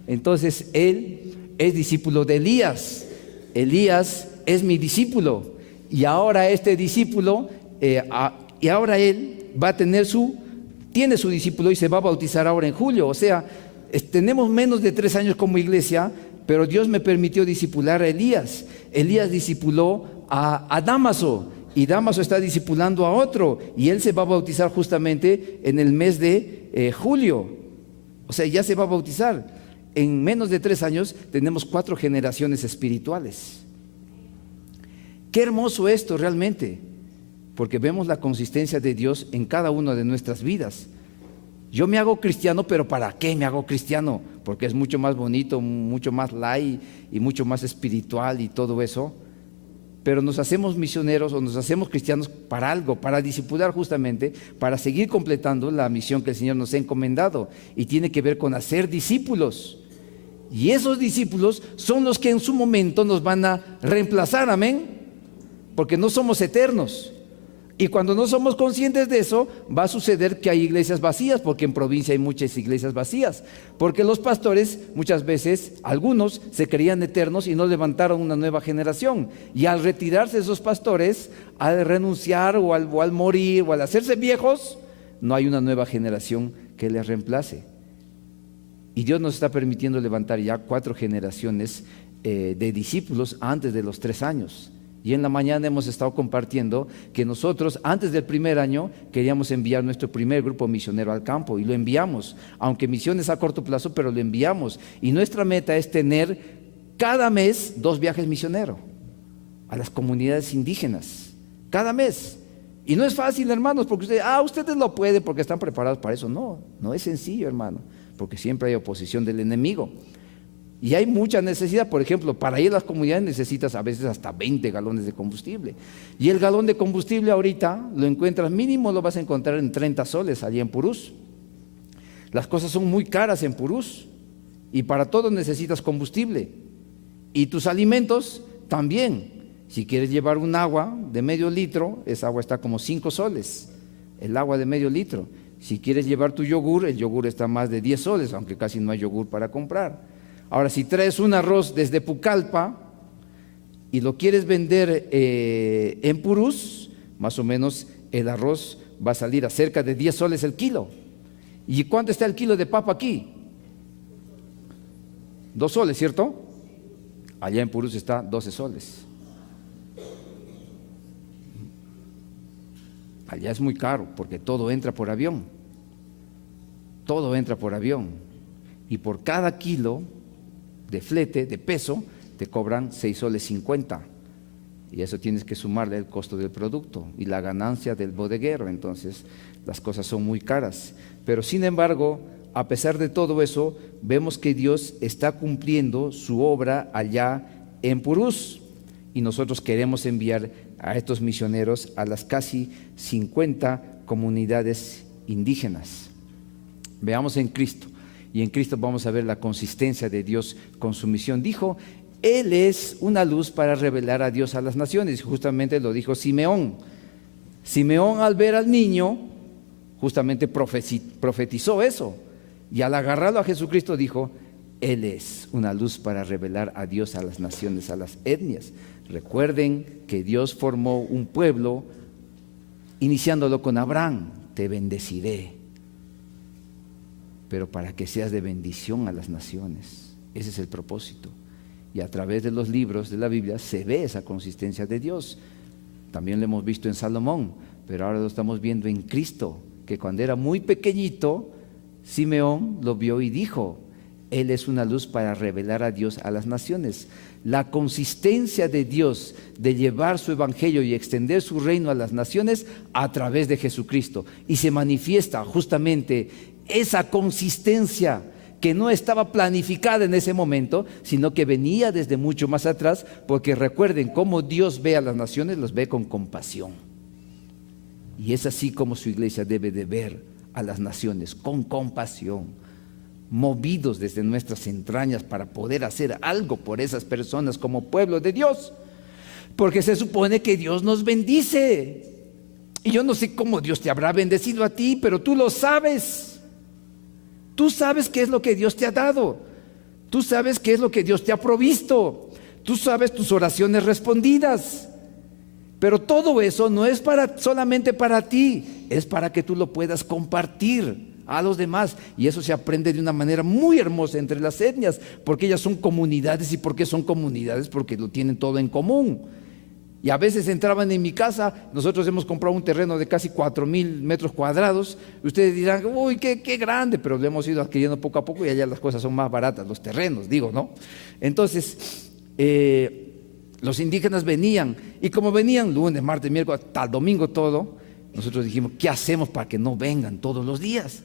Entonces él es discípulo de Elías. Elías es mi discípulo y ahora este discípulo y ahora él va a tener tiene su discípulo y se va a bautizar ahora en julio. O sea, tenemos menos de 3 años como iglesia, pero Dios me permitió discipular a Elías. Elías discipuló a Damaso y Damaso está discipulando a otro y él se va a bautizar justamente en el mes de julio. O sea, ya se va a bautizar. En menos de 3 años tenemos 4 generaciones espirituales. Qué hermoso esto realmente, porque vemos la consistencia de Dios en cada una de nuestras vidas. Yo me hago cristiano, pero ¿para qué me hago cristiano? Porque es mucho más bonito, mucho más light y mucho más espiritual y todo eso. Pero nos hacemos misioneros o nos hacemos cristianos para algo, para discipular justamente, para seguir completando la misión que el Señor nos ha encomendado. Y tiene que ver con hacer discípulos. Y esos discípulos son los que en su momento nos van a reemplazar, amén, porque no somos eternos. Y cuando no somos conscientes de eso, va a suceder que hay iglesias vacías, porque en provincia hay muchas iglesias vacías, porque los pastores muchas veces, algunos se creían eternos y no levantaron una nueva generación, y al retirarse esos pastores, al renunciar o al morir o al hacerse viejos, no hay una nueva generación que les reemplace. Y Dios nos está permitiendo levantar ya 4 generaciones de discípulos antes de los 3 años. Y en la mañana hemos estado compartiendo que nosotros antes del primer año queríamos enviar nuestro primer grupo misionero al campo y lo enviamos, aunque misiones a corto plazo, pero lo enviamos. Y nuestra meta es tener cada mes 2 viajes misioneros a las comunidades indígenas, cada mes. Y no es fácil, hermanos, porque ustedes lo pueden porque están preparados para eso. No, no es sencillo, hermano, porque siempre hay oposición del enemigo. Y hay mucha necesidad. Por ejemplo, para ir a las comunidades necesitas a veces hasta 20 galones de combustible. Y el galón de combustible ahorita lo encuentras, mínimo lo vas a encontrar en 30 soles allí en Purús. Las cosas son muy caras en Purús y para todo necesitas combustible. Y tus alimentos también. Si quieres llevar un agua de medio litro, esa agua está como 5 soles, el agua de medio litro. Si quieres llevar tu yogur, el yogur está más de 10 soles, aunque casi no hay yogur para comprar. Ahora, si traes un arroz desde Pucallpa y lo quieres vender en Purús, más o menos el arroz va a salir a cerca de 10 soles el kilo. ¿Y cuánto está el kilo de papa aquí? 2 soles, ¿cierto? Allá en Purús está 12 soles. Allá es muy caro porque todo entra por avión. Todo entra por avión. Y por cada kilo de flete, de peso, te cobran 6 soles 50. Y eso tienes que sumarle el costo del producto y la ganancia del bodeguero. Entonces las cosas son muy caras. Pero sin embargo, a pesar de todo eso, vemos que Dios está cumpliendo su obra allá en Purús. Y nosotros queremos enviar a estos misioneros a las casi 50 comunidades indígenas. Veamos en Cristo. Y en Cristo vamos a ver la consistencia de Dios con su misión. Dijo, Él es una luz para revelar a Dios a las naciones. Justamente lo dijo Simeón. Simeón, al ver al niño, justamente profetizó eso. Y al agarrarlo a Jesucristo dijo, Él es una luz para revelar a Dios a las naciones, a las etnias. Recuerden que Dios formó un pueblo iniciándolo con Abraham. Te bendeciré, pero para que seas de bendición a las naciones. Ese es el propósito. Y a través de los libros de la Biblia se ve esa consistencia de Dios. También lo hemos visto en Salomón, pero ahora lo estamos viendo en Cristo, que cuando era muy pequeñito, Simeón lo vio y dijo, Él es una luz para revelar a Dios a las naciones. La consistencia de Dios de llevar su evangelio y extender su reino a las naciones a través de Jesucristo. Y se manifiesta justamente esa consistencia que no estaba planificada en ese momento, sino que venía desde mucho más atrás, porque recuerden cómo Dios ve a las naciones, los ve con compasión. Y es así como su iglesia debe de ver a las naciones, con compasión, movidos desde nuestras entrañas para poder hacer algo por esas personas como pueblo de Dios, porque se supone que Dios nos bendice. Y yo no sé cómo Dios te habrá bendecido a ti, pero tú lo sabes. Tú sabes qué es lo que Dios te ha dado. Tú sabes qué es lo que Dios te ha provisto. Tú sabes tus oraciones respondidas. Pero todo eso no es solamente para ti, es para que tú lo puedas compartir a los demás. Y eso se aprende de una manera muy hermosa entre las etnias, porque ellas son comunidades. ¿Y por qué son comunidades? Porque lo tienen todo en común. Y a veces entraban en mi casa, nosotros hemos comprado un terreno de casi 4,000 metros cuadrados. Ustedes dirán, uy, qué grande, pero lo hemos ido adquiriendo poco a poco y allá las cosas son más baratas, los terrenos, digo, ¿no? Entonces, los indígenas venían, y como venían lunes, martes, miércoles, hasta el domingo todo, nosotros dijimos, ¿qué hacemos para que no vengan todos los días?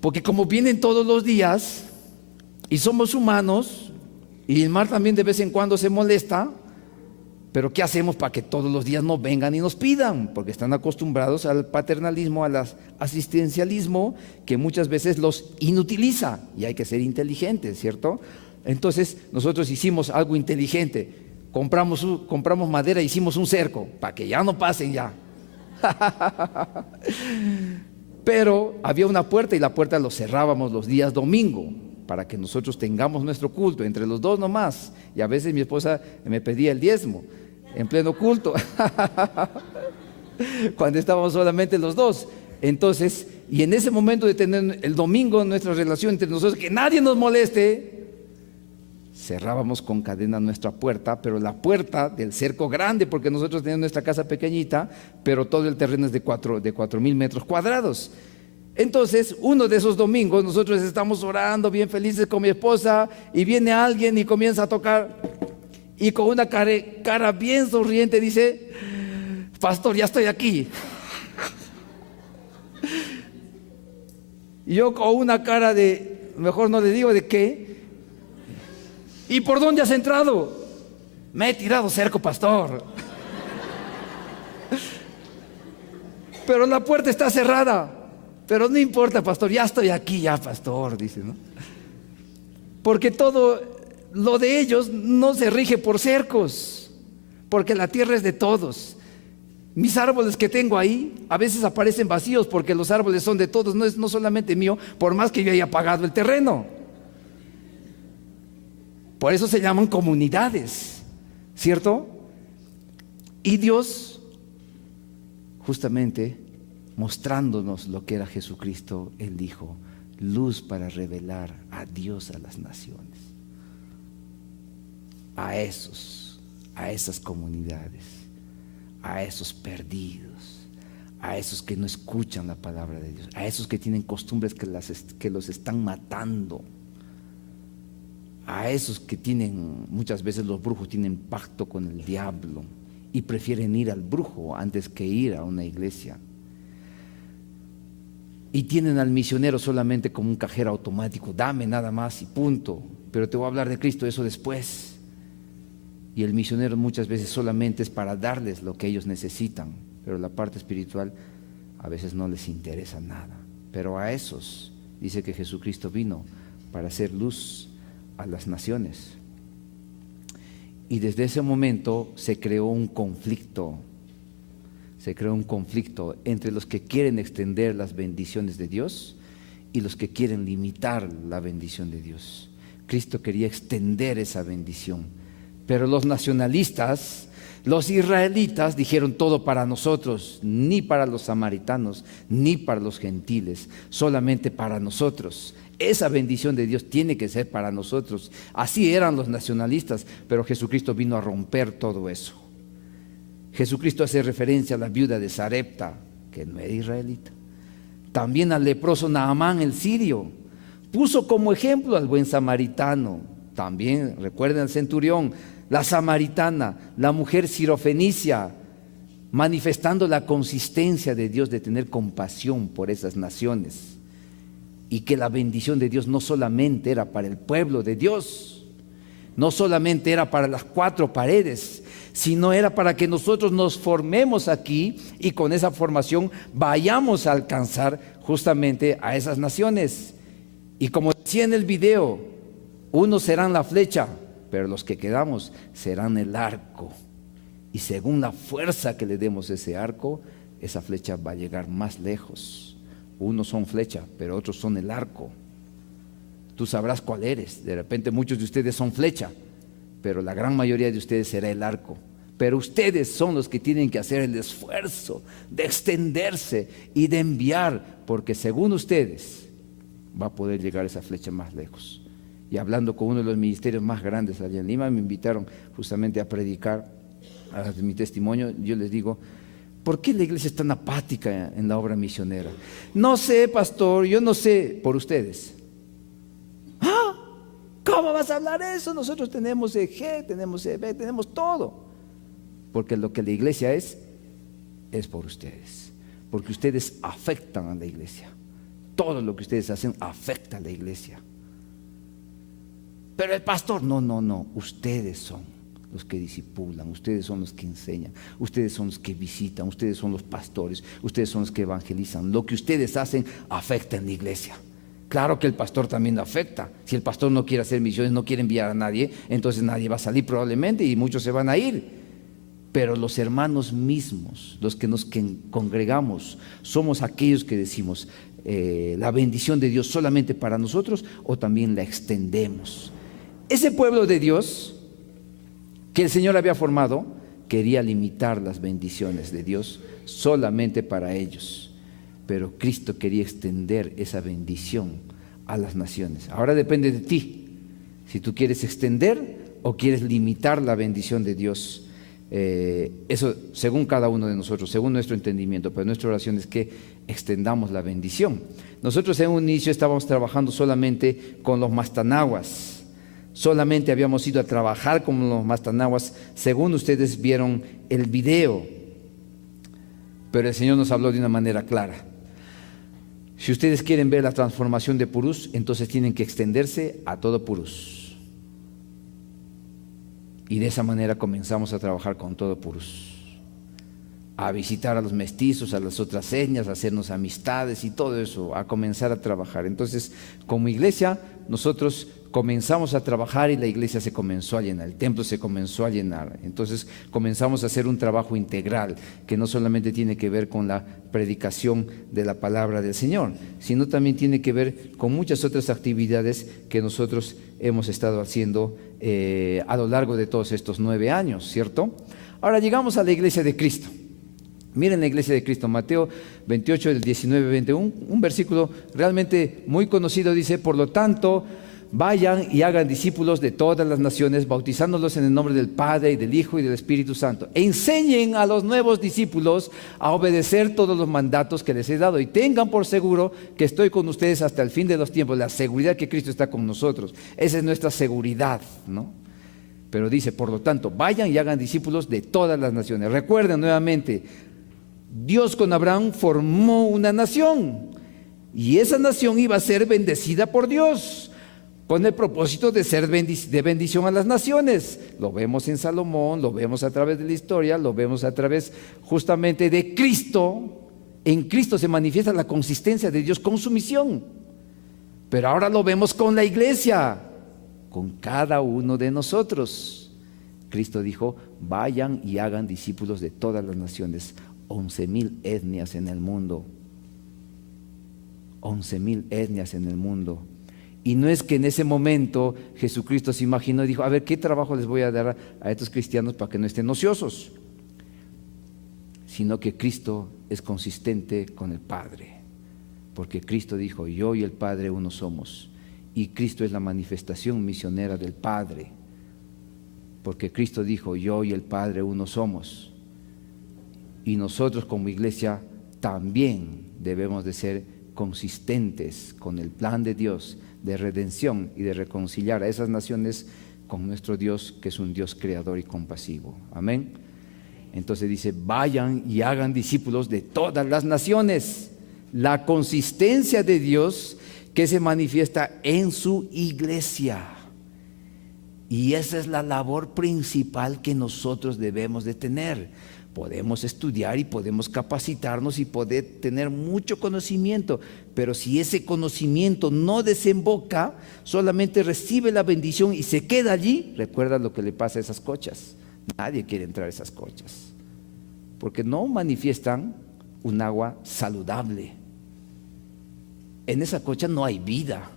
Porque como vienen todos los días, y somos humanos, y el mar también de vez en cuando se molesta, pero ¿qué hacemos para que todos los días no vengan y nos pidan? Porque están acostumbrados al paternalismo, al asistencialismo, que muchas veces los inutiliza, y hay que ser inteligentes, ¿cierto? Entonces nosotros hicimos algo inteligente, compramos madera, hicimos un cerco, para que ya no pasen ya. Pero había una puerta y la puerta lo cerrábamos los días domingo, para que nosotros tengamos nuestro culto, entre los dos nomás. Y a veces mi esposa me pedía el diezmo en pleno culto, cuando estábamos solamente los dos. Entonces, y en ese momento de tener el domingo nuestra relación entre nosotros, que nadie nos moleste, cerrábamos con cadena nuestra puerta, pero la puerta del cerco grande, porque nosotros teníamos nuestra casa pequeñita, pero todo el terreno es de 4,000 metros cuadrados. Entonces, uno de esos domingos, nosotros estamos orando bien felices con mi esposa, y viene alguien y comienza a tocar, y con una cara bien sonriente dice, pastor, ya estoy aquí. Y yo con una cara de, mejor no le digo de qué. ¿Y por dónde has entrado? Me he tirado cerco, pastor. Pero la puerta está cerrada. Pero no importa, pastor, ya estoy aquí, ya, pastor, dice, ¿no? Porque todo lo de ellos no se rige por cercos, porque la tierra es de todos. Mis árboles que tengo ahí a veces aparecen vacíos porque los árboles son de todos, no solamente mío, por más que yo haya pagado el terreno. Por eso se llaman comunidades, ¿cierto? Y Dios, justamente mostrándonos lo que era Jesucristo, Él dijo, luz para revelar a Dios a las naciones. A esas comunidades, a esos perdidos, a esos que no escuchan la palabra de Dios, a esos que tienen costumbres que los están matando, a esos que tienen, muchas veces los brujos tienen pacto con el diablo y prefieren ir al brujo antes que ir a una iglesia. y tienen al misionero solamente como un cajero automático, dame nada más y punto, pero te voy a hablar de Cristo, eso después. Y el misionero muchas veces solamente es para darles lo que ellos necesitan, pero la parte espiritual a veces no les interesa nada. Pero a esos dice que Jesucristo vino para hacer luz a las naciones. Y desde ese momento se creó un conflicto. Se creó un conflicto entre los que quieren extender las bendiciones de Dios y los que quieren limitar la bendición de Dios. Cristo quería extender esa bendición, pero los nacionalistas, los israelitas dijeron todo para nosotros, ni para los samaritanos, ni para los gentiles, solamente para nosotros. Esa bendición de Dios tiene que ser para nosotros. Así eran los nacionalistas, pero Jesucristo vino a romper todo eso. Jesucristo hace referencia a la viuda de Sarepta, que no era israelita. También al leproso Naamán el sirio. Puso como ejemplo al buen samaritano. También recuerden al centurión, la samaritana, la mujer sirofenicia, manifestando la consistencia de Dios de tener compasión por esas naciones. Y que la bendición de Dios no solamente era para el pueblo de Dios, no solamente era para las cuatro paredes, sino era para que nosotros nos formemos aquí y con esa formación vayamos a alcanzar justamente a esas naciones. Y como decía en el video, unos serán la flecha, pero los que quedamos serán el arco. Y según la fuerza que le demos a ese arco, esa flecha va a llegar más lejos. Unos son flecha, pero otros son el arco. Tú sabrás cuál eres. De repente muchos de ustedes son flecha, pero la gran mayoría de ustedes será el arco. Pero ustedes son los que tienen que hacer el esfuerzo de extenderse y de enviar, porque según ustedes va a poder llegar esa flecha más lejos. Y hablando con uno de los ministerios más grandes allá en Lima, me invitaron justamente a predicar, a dar mi testimonio. Yo les digo, ¿por qué la iglesia es tan apática en la obra misionera? No sé, pastor, yo no sé, por ustedes. ¿Ah? ¿Cómo vas a hablar eso? Nosotros tenemos EG, tenemos EB, tenemos todo. Porque lo que la iglesia es por ustedes. Porque ustedes afectan a la iglesia. Todo lo que ustedes hacen afecta a la iglesia. Pero el pastor, no, ustedes son los que discipulan, ustedes son los que enseñan, ustedes son los que visitan, ustedes son los pastores, ustedes son los que evangelizan. Lo que ustedes hacen afecta en la iglesia. Claro que el pastor también afecta. Si el pastor no quiere hacer misiones, no quiere enviar a nadie, entonces nadie va a salir probablemente y muchos se van a ir. Pero los hermanos mismos, los que nos congregamos, somos aquellos que decimos la bendición de Dios solamente para nosotros o también la extendemos. Ese pueblo de Dios que el Señor había formado quería limitar las bendiciones de Dios solamente para ellos, pero Cristo quería extender esa bendición a las naciones. Ahora depende de ti, si tú quieres extender o quieres limitar la bendición de Dios. Eso según cada uno de nosotros, según nuestro entendimiento, pero nuestra oración es que extendamos la bendición. Nosotros en un inicio estábamos trabajando solamente con los mastanahuas. Solamente habíamos ido a trabajar con los mastanahuas, según ustedes vieron el video. Pero el Señor nos habló de una manera clara. Si ustedes quieren ver la transformación de Purús, entonces tienen que extenderse a todo Purús. Y de esa manera comenzamos a trabajar con todo Purús. A visitar a los mestizos, a las otras etnias, a hacernos amistades y todo eso, a comenzar a trabajar. Entonces, como iglesia, nosotros comenzamos a trabajar y la iglesia se comenzó a llenar, el templo se comenzó a llenar. Entonces comenzamos a hacer un trabajo integral que no solamente tiene que ver con la predicación de la palabra del Señor, sino también tiene que ver con muchas otras actividades que nosotros hemos estado haciendo a lo largo de todos estos 9 años, ¿cierto? Ahora llegamos a la iglesia de Cristo. Miren la iglesia de Cristo, Mateo 28, del 19-21, un versículo realmente muy conocido, dice: por lo tanto, vayan y hagan discípulos de todas las naciones, bautizándolos en el nombre del Padre y del Hijo y del Espíritu Santo. E enseñen a los nuevos discípulos a obedecer todos los mandatos que les he dado. Y tengan por seguro que estoy con ustedes hasta el fin de los tiempos. La seguridad que Cristo está con nosotros. Esa es nuestra seguridad, ¿no? Pero dice, por lo tanto, vayan y hagan discípulos de todas las naciones. Recuerden nuevamente, Dios con Abraham formó una nación. Y esa nación iba a ser bendecida por Dios, con el propósito de ser de bendición a las naciones. Lo vemos en Salomón, lo vemos a través de la historia, lo vemos a través justamente de Cristo. En Cristo se manifiesta la consistencia de Dios con su misión. Pero ahora lo vemos con la iglesia, con cada uno de nosotros. Cristo dijo: vayan y hagan discípulos de todas las naciones. 11,000 etnias en el mundo. 11,000 etnias en el mundo. Y no es que en ese momento Jesucristo se imaginó y dijo: a ver, ¿qué trabajo les voy a dar a estos cristianos para que no estén ociosos? Sino que Cristo es consistente con el Padre. Porque Cristo dijo: yo y el Padre uno somos. Y Cristo es la manifestación misionera del Padre. Porque Cristo dijo: yo y el Padre uno somos. Y nosotros como iglesia también debemos de ser consistentes con el plan de Dios de redención y de reconciliar a esas naciones con nuestro Dios, que es un Dios creador y compasivo. Amén. Entonces dice: vayan y hagan discípulos de todas las naciones. La consistencia de Dios que se manifiesta en su iglesia. Y esa es la labor principal que nosotros debemos de tener. Podemos estudiar y podemos capacitarnos y poder tener mucho conocimiento, pero si ese conocimiento no desemboca, solamente recibe la bendición y se queda allí, recuerda lo que le pasa a esas cochas. Nadie quiere entrar a esas cochas, porque no manifiestan un agua saludable. En esa cocha no hay vida.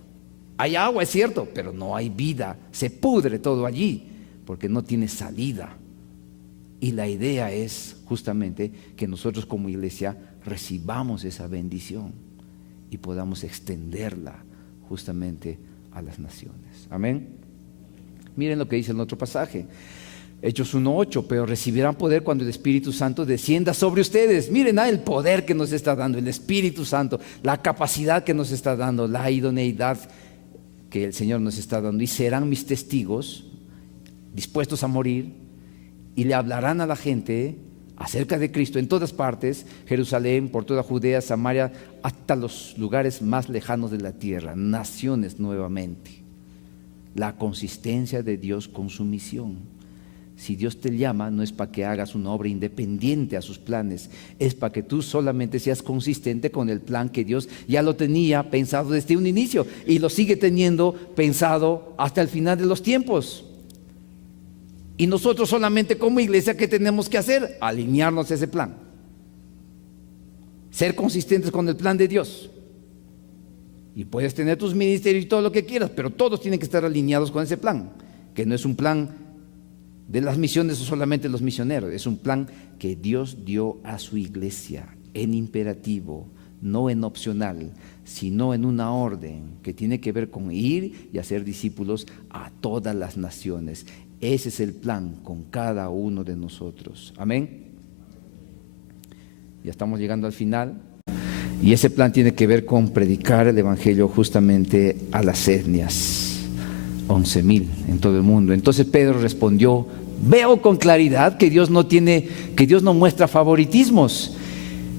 Hay agua, es cierto, pero no hay vida. Se pudre todo allí, porque no tiene salida. Y la idea es justamente que nosotros como iglesia recibamos esa bendición y podamos extenderla justamente a las naciones. Amén. Miren lo que dice en otro pasaje, Hechos 1:8: pero recibirán poder cuando el Espíritu Santo descienda sobre ustedes. Miren el poder que nos está dando el Espíritu Santo, la capacidad que nos está dando, la idoneidad que el Señor nos está dando. Y serán mis testigos, dispuestos a morir, y le hablarán a la gente acerca de Cristo en todas partes: Jerusalén, por toda Judea, Samaria, hasta los lugares más lejanos de la tierra. Naciones nuevamente. La consistencia de Dios con su misión. Si Dios te llama, no es para que hagas una obra independiente a sus planes, es para que tú solamente seas consistente con el plan que Dios ya lo tenía pensado desde un inicio y lo sigue teniendo pensado hasta el final de los tiempos. Y nosotros solamente como iglesia, ¿qué tenemos que hacer? Alinearnos a ese plan. Ser consistentes con el plan de Dios. Y puedes tener tus ministerios y todo lo que quieras, pero todos tienen que estar alineados con ese plan, que no es un plan de las misiones o solamente los misioneros, es un plan que Dios dio a su iglesia en imperativo, no en opcional, sino en una orden que tiene que ver con ir y hacer discípulos a todas las naciones. Ese es el plan con cada uno de nosotros. Amén. Ya estamos llegando al final. Y ese plan tiene que ver con predicar el evangelio justamente a las etnias. 11,000 en todo el mundo. Entonces Pedro respondió: veo con claridad que Dios no muestra favoritismos.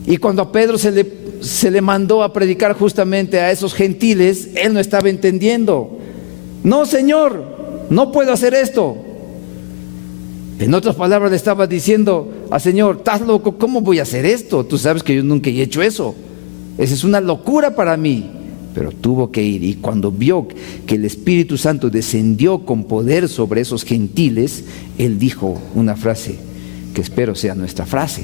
Y cuando a Pedro se le mandó a predicar justamente a esos gentiles, él no estaba entendiendo. No, Señor, no puedo hacer esto. En otras palabras, le estaba diciendo al Señor: estás loco, ¿cómo voy a hacer esto? Tú sabes que yo nunca he hecho eso. Esa es una locura para mí. Pero tuvo que ir, y cuando vio que el Espíritu Santo descendió con poder sobre esos gentiles, él dijo una frase que espero sea nuestra frase.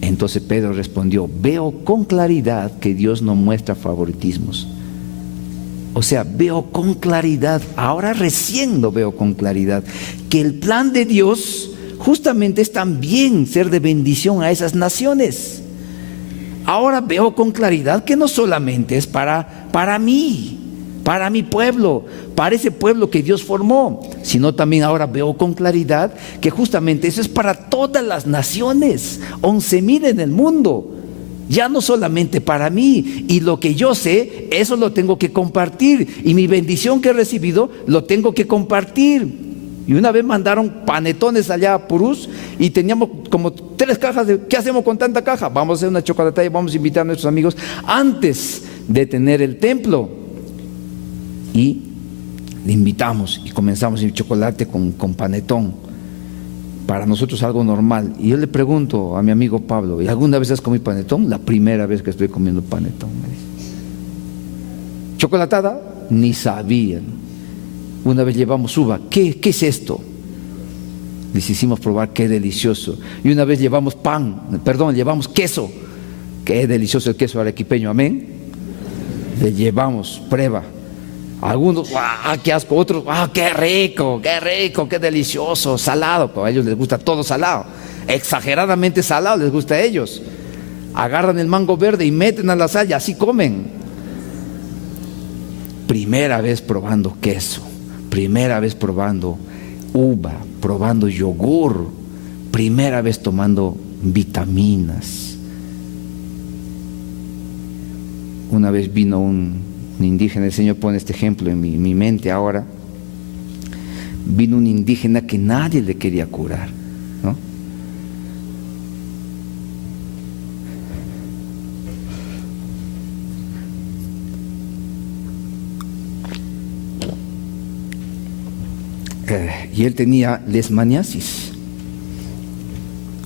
Entonces Pedro respondió: veo con claridad que Dios no muestra favoritismos. O sea, veo con claridad, ahora recién lo veo con claridad, que el plan de Dios justamente es también ser de bendición a esas naciones. Ahora veo con claridad que no solamente es para mí, para mi pueblo, para ese pueblo que Dios formó, sino también ahora veo con claridad que justamente eso es para todas las naciones, 11,000 en el mundo. Ya no solamente para mí, y lo que yo sé, eso lo tengo que compartir, y mi bendición que he recibido, lo tengo que compartir. Y una vez mandaron panetones allá a Purús y teníamos como 3 cajas de, ¿qué hacemos con tanta caja? Vamos a hacer una chocolatada y vamos a invitar a nuestros amigos antes de tener el templo. Y le invitamos y comenzamos el chocolate con panetón. Para nosotros algo normal. Y yo le pregunto a mi amigo Pablo, ¿y alguna vez has comido panetón? La primera vez que estoy comiendo panetón, me dice. ¿Chocolatada? Ni sabían. Una vez llevamos uva. ¿Qué es esto? Les hicimos probar, qué delicioso. Y una vez llevamos llevamos queso. Qué delicioso el queso arequipeño, amén. Le llevamos, prueba. Algunos, qué asco. Otros, qué rico, qué delicioso. Salado, a ellos les gusta todo salado. Exageradamente salado les gusta a ellos. Agarran el mango verde y meten a la sal y así comen. Primera vez probando queso. Primera vez probando uva, probando yogur, primera vez tomando vitaminas. Una vez vino un indígena, el Señor pone este ejemplo en mi mente ahora. Vino un indígena que nadie le quería curar, ¿no? Y él tenía leishmaniasis.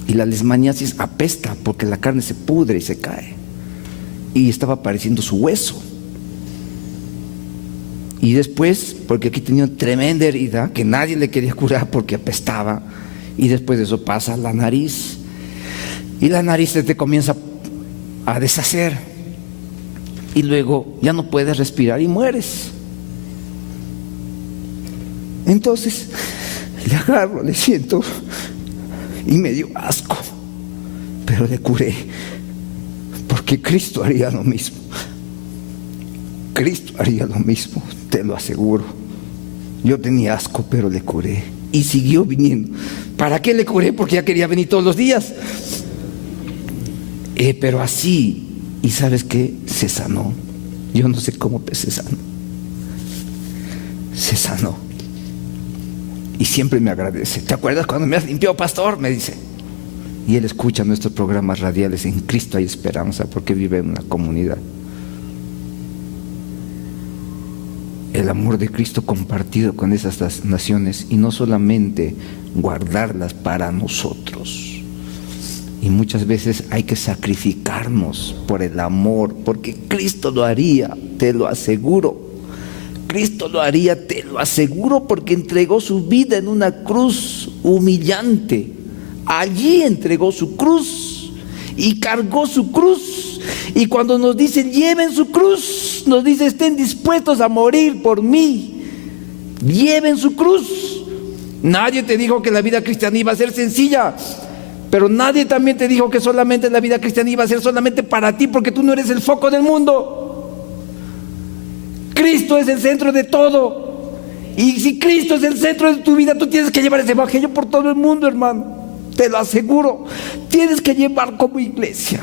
Y la leishmaniasis apesta porque la carne se pudre y se cae. Y estaba apareciendo su hueso. Y después, porque aquí tenía una tremenda herida que nadie le quería curar porque apestaba. Y después de eso pasa a la nariz. Y la nariz se te comienza a deshacer. Y luego ya no puedes respirar y mueres. Entonces le agarro, le siento y me dio asco, pero le curé, porque Cristo haría lo mismo. Cristo haría lo mismo, te lo aseguro. Yo tenía asco, pero le curé y siguió viniendo. ¿Para qué le curé? Porque ya quería venir todos los días. Pero así, y ¿sabes qué? Se sanó. Yo no sé cómo se sanó. Se sanó. Y siempre me agradece. ¿Te acuerdas cuando me has limpiado, pastor? Me dice. Y él escucha nuestros programas radiales. En Cristo hay esperanza, porque vive en una comunidad. El amor de Cristo compartido con esas naciones, y no solamente guardarlas para nosotros. Y muchas veces hay que sacrificarnos por el amor, porque Cristo lo haría, te lo aseguro. Cristo lo haría, te lo aseguro, porque entregó su vida en una cruz humillante. Allí entregó su cruz y cargó su cruz. Y cuando nos dicen lleven su cruz, nos dice estén dispuestos a morir por mí. Lleven su cruz. Nadie te dijo que la vida cristiana iba a ser sencilla, pero nadie también te dijo que solamente la vida cristiana iba a ser solamente para ti, porque tú no eres el foco del mundo. Cristo es el centro de todo. Y si Cristo es el centro de tu vida, tú tienes que llevar ese evangelio por todo el mundo, hermano. Te lo aseguro. Tienes que llevar como iglesia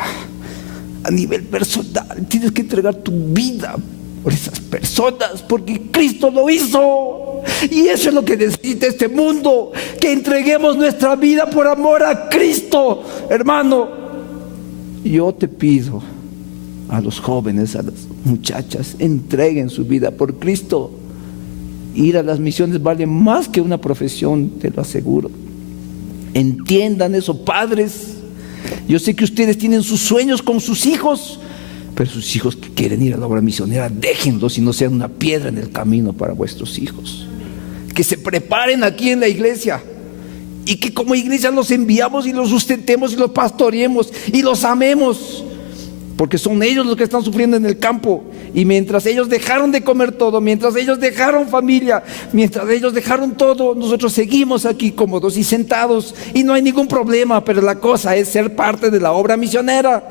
a nivel personal. Tienes que entregar tu vida por esas personas, porque Cristo lo hizo. Y eso es lo que necesita este mundo, que entreguemos nuestra vida por amor a Cristo, hermano. Yo te pido a los jóvenes, a las muchachas, entreguen su vida por Cristo. Ir a las misiones vale más que una profesión, te lo aseguro. Entiendan eso, padres. Yo sé que ustedes tienen sus sueños con sus hijos, pero sus hijos que quieren ir a la obra misionera, déjenlos y no sean una piedra en el camino para vuestros hijos. Que se preparen aquí en la iglesia, y que como iglesia los enviamos y los sustentemos y los pastoreemos y los amemos, porque son ellos los que están sufriendo en el campo. Y mientras ellos dejaron de comer todo, mientras ellos dejaron familia, mientras ellos dejaron todo, nosotros seguimos aquí cómodos y sentados, y no hay ningún problema. Pero la cosa es ser parte de la obra misionera.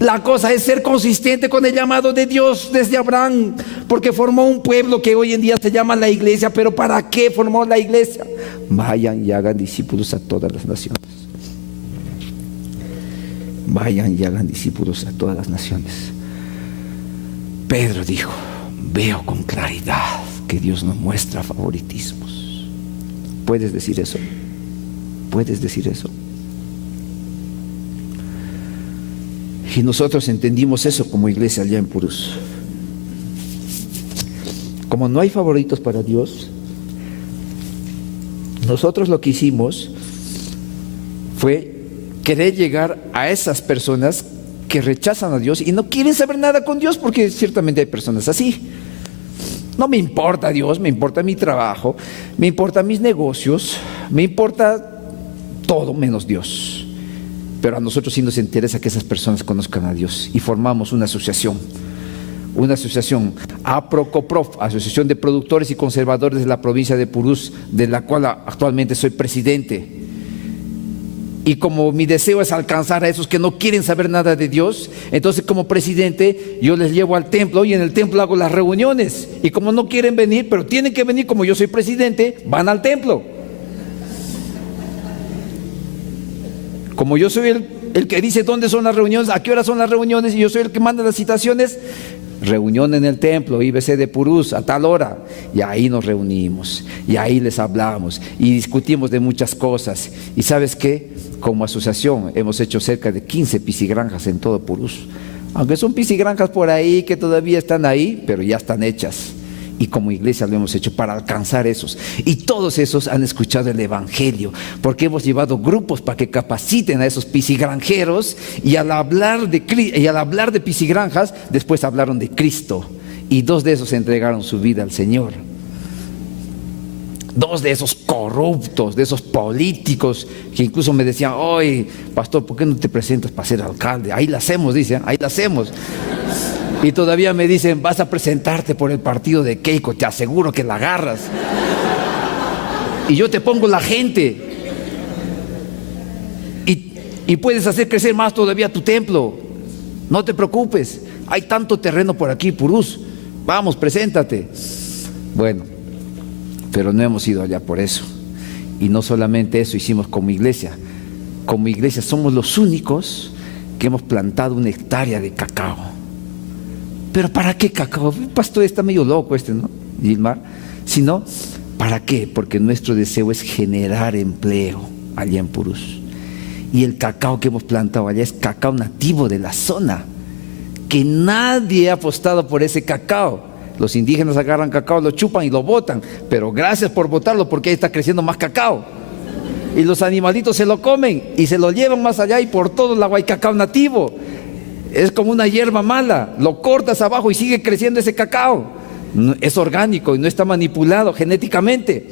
La cosa es ser consistente con el llamado de Dios desde Abraham, porque formó un pueblo que hoy en día se llama la iglesia. ¿Pero para qué formó la iglesia? Vayan y hagan discípulos a todas las naciones. Vayan y hagan discípulos a todas las naciones. Pedro dijo: veo con claridad que Dios no muestra favoritismos. ¿Puedes decir eso? ¿Puedes decir eso? Y nosotros entendimos eso como iglesia allá en Purús. Como no hay favoritos para Dios, nosotros lo que hicimos fue querer llegar a esas personas que rechazan a Dios y no quieren saber nada con Dios, porque ciertamente hay personas así. No me importa Dios, me importa mi trabajo, me importa mis negocios, me importa todo menos Dios. Pero a nosotros sí nos interesa que esas personas conozcan a Dios y formamos una asociación, APROCOPROF, Asociación de Productores y Conservadores de la provincia de Purús, de la cual actualmente soy presidente. Y como mi deseo es alcanzar a esos que no quieren saber nada de Dios, entonces como presidente yo les llevo al templo y en el templo hago las reuniones. Y como no quieren venir, pero tienen que venir, como yo soy presidente, van al templo. Como yo soy el que dice dónde son las reuniones, a qué hora son las reuniones, y yo soy el que manda las citaciones, reunión en el templo, IBC de Purús, a tal hora, y ahí nos reunimos, y ahí les hablamos, y discutimos de muchas cosas. Y ¿sabes qué? Como asociación hemos hecho cerca de 15 piscigranjas en todo Purús, aunque son piscigranjas por ahí que todavía están ahí, pero ya están hechas. Y como iglesia lo hemos hecho para alcanzar esos. Y todos esos han escuchado el Evangelio, porque hemos llevado grupos para que capaciten a esos piscigranjeros, y al hablar de piscigranjas, después hablaron de Cristo. Y 2 de esos entregaron su vida al Señor. 2 de esos corruptos, de esos políticos, que incluso me decían: oye, pastor, ¿por qué no te presentas para ser alcalde? Ahí la hacemos, dicen, ahí la hacemos. Y todavía me dicen: vas a presentarte por el partido de Keiko, te aseguro que la agarras. Y yo te pongo la gente. Y puedes hacer crecer más todavía tu templo. No te preocupes, hay tanto terreno por aquí, Purús. Vamos, preséntate. Bueno, pero no hemos ido allá por eso. Y no solamente eso hicimos como iglesia. Como iglesia somos los únicos que hemos plantado 1 hectárea de cacao. ¿Pero para qué cacao? El pastor está medio loco ¿no? Gilmar. Sino, ¿para qué? Porque nuestro deseo es generar empleo allá en Purús. Y el cacao que hemos plantado allá es cacao nativo de la zona, que nadie ha apostado por ese cacao. Los indígenas agarran cacao, lo chupan y lo botan, pero gracias por botarlo, porque ahí está creciendo más cacao. Y los animalitos se lo comen y se lo llevan más allá, y por todo el agua hay cacao nativo. Es como una hierba mala, lo cortas abajo y sigue creciendo ese cacao. Es orgánico y no está manipulado genéticamente.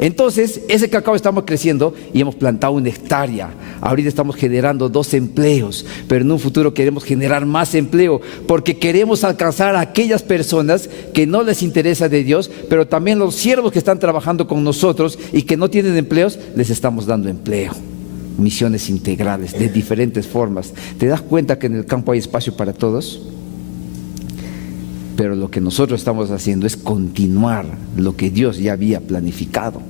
Entonces ese cacao estamos creciendo y hemos plantado 1 hectárea. Ahorita estamos generando 2 empleos, pero en un futuro queremos generar más empleo, porque queremos alcanzar a aquellas personas que no les interesa de Dios, pero también los siervos que están trabajando con nosotros y que no tienen empleos, les estamos dando empleo. Misiones integrales de diferentes formas. ¿Te das cuenta que en el campo hay espacio para todos? Pero lo que nosotros estamos haciendo es continuar lo que Dios ya había planificado.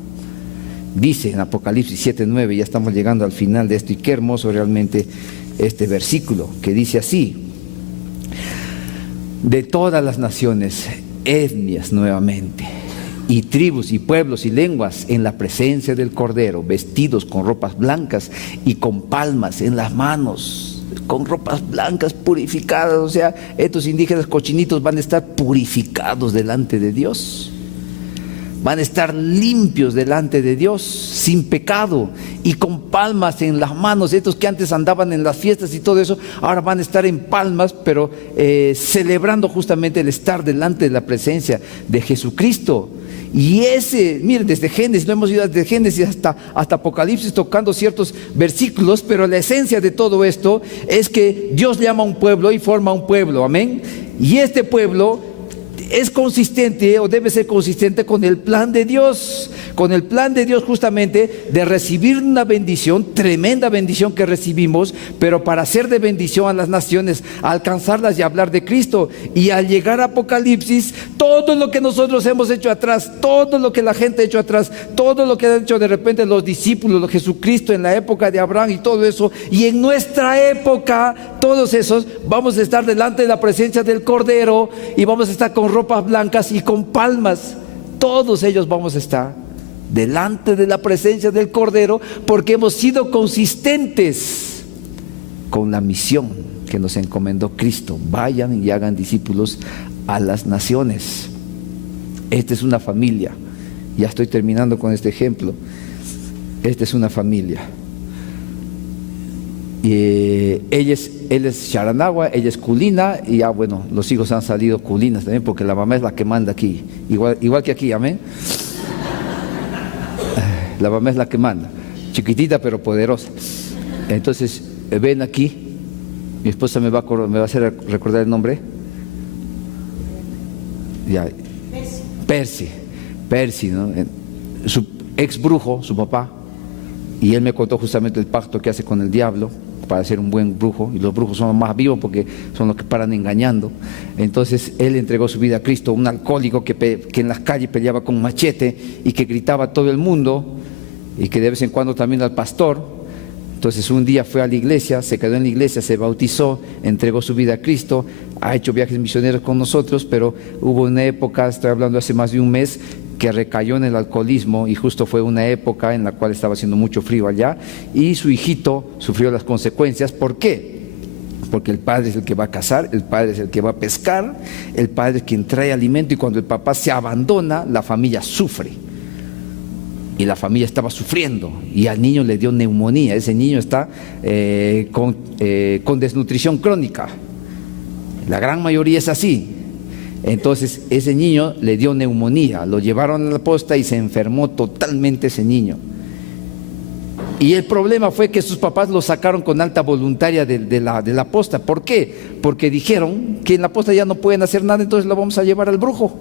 Dice en Apocalipsis 7:9, ya estamos llegando al final de esto, y qué hermoso realmente este versículo, que dice así: de todas las naciones, etnias nuevamente, y tribus y pueblos y lenguas, en la presencia del Cordero, vestidos con ropas blancas y con palmas en las manos, con ropas blancas purificadas. O sea, estos indígenas cochinitos van a estar purificados delante de Dios, van a estar limpios delante de Dios, sin pecado, y con palmas en las manos. Estos que antes andaban en las fiestas y todo eso, ahora van a estar en palmas, pero celebrando justamente el estar delante de la presencia de Jesucristo. Y miren, desde Génesis, no hemos ido desde Génesis hasta Apocalipsis tocando ciertos versículos, pero la esencia de todo esto es que Dios llama a un pueblo y forma un pueblo, amén. Y este pueblo es consistente, o debe ser consistente, con el plan de Dios, justamente de recibir una bendición, tremenda bendición que recibimos, pero para ser de bendición a las naciones, a alcanzarlas y hablar de Cristo. Y al llegar a Apocalipsis, todo lo que nosotros hemos hecho atrás, todo lo que la gente ha hecho atrás, todo lo que han hecho de repente los discípulos, los Jesucristo en la época de Abraham y todo eso, y en nuestra época, todos esos, vamos a estar delante de la presencia del Cordero, y vamos a estar con ropas blancas y con palmas. Todos ellos vamos a estar delante de la presencia del Cordero, porque hemos sido consistentes con la misión que nos encomendó Cristo. Vayan y hagan discípulos a las naciones. Esta es una familia. Ya estoy terminando con este ejemplo. Esta es una familia. Él es Sharanagua, ella es Culina, y ya bueno, los hijos han salido Culinas también, porque la mamá es la que manda aquí, igual que aquí, amén. La mamá es la que manda, chiquitita pero poderosa. Entonces, ven aquí, mi esposa me va a hacer recordar el nombre. Ya, Percy, ¿no? Su ex brujo, su papá, y él me contó justamente el pacto que hace con el diablo para ser un buen brujo, y los brujos son los más vivos porque son los que paran engañando. Entonces él entregó su vida a Cristo, un alcohólico que en las calles peleaba con machete y que gritaba a todo el mundo, y que de vez en cuando también al pastor. Entonces un día fue a la iglesia, se quedó en la iglesia, se bautizó, entregó su vida a Cristo, ha hecho viajes misioneros con nosotros, pero hubo una época, estoy hablando hace más de un mes, que recayó en el alcoholismo, y justo fue una época en la cual estaba haciendo mucho frío allá, y su hijito sufrió las consecuencias. ¿Por qué? Porque el padre es el que va a cazar, el padre es el que va a pescar, el padre es quien trae alimento, y cuando el papá se abandona, la familia sufre. Y la familia estaba sufriendo, y al niño le dio neumonía. Ese niño está con desnutrición crónica. La gran mayoría es así. Entonces ese niño le dio neumonía, lo llevaron a la posta y se enfermó totalmente ese niño. Y el problema fue que sus papás lo sacaron con alta voluntaria de la posta. ¿Por qué? Porque dijeron que en la posta ya no pueden hacer nada, entonces lo vamos a llevar al brujo.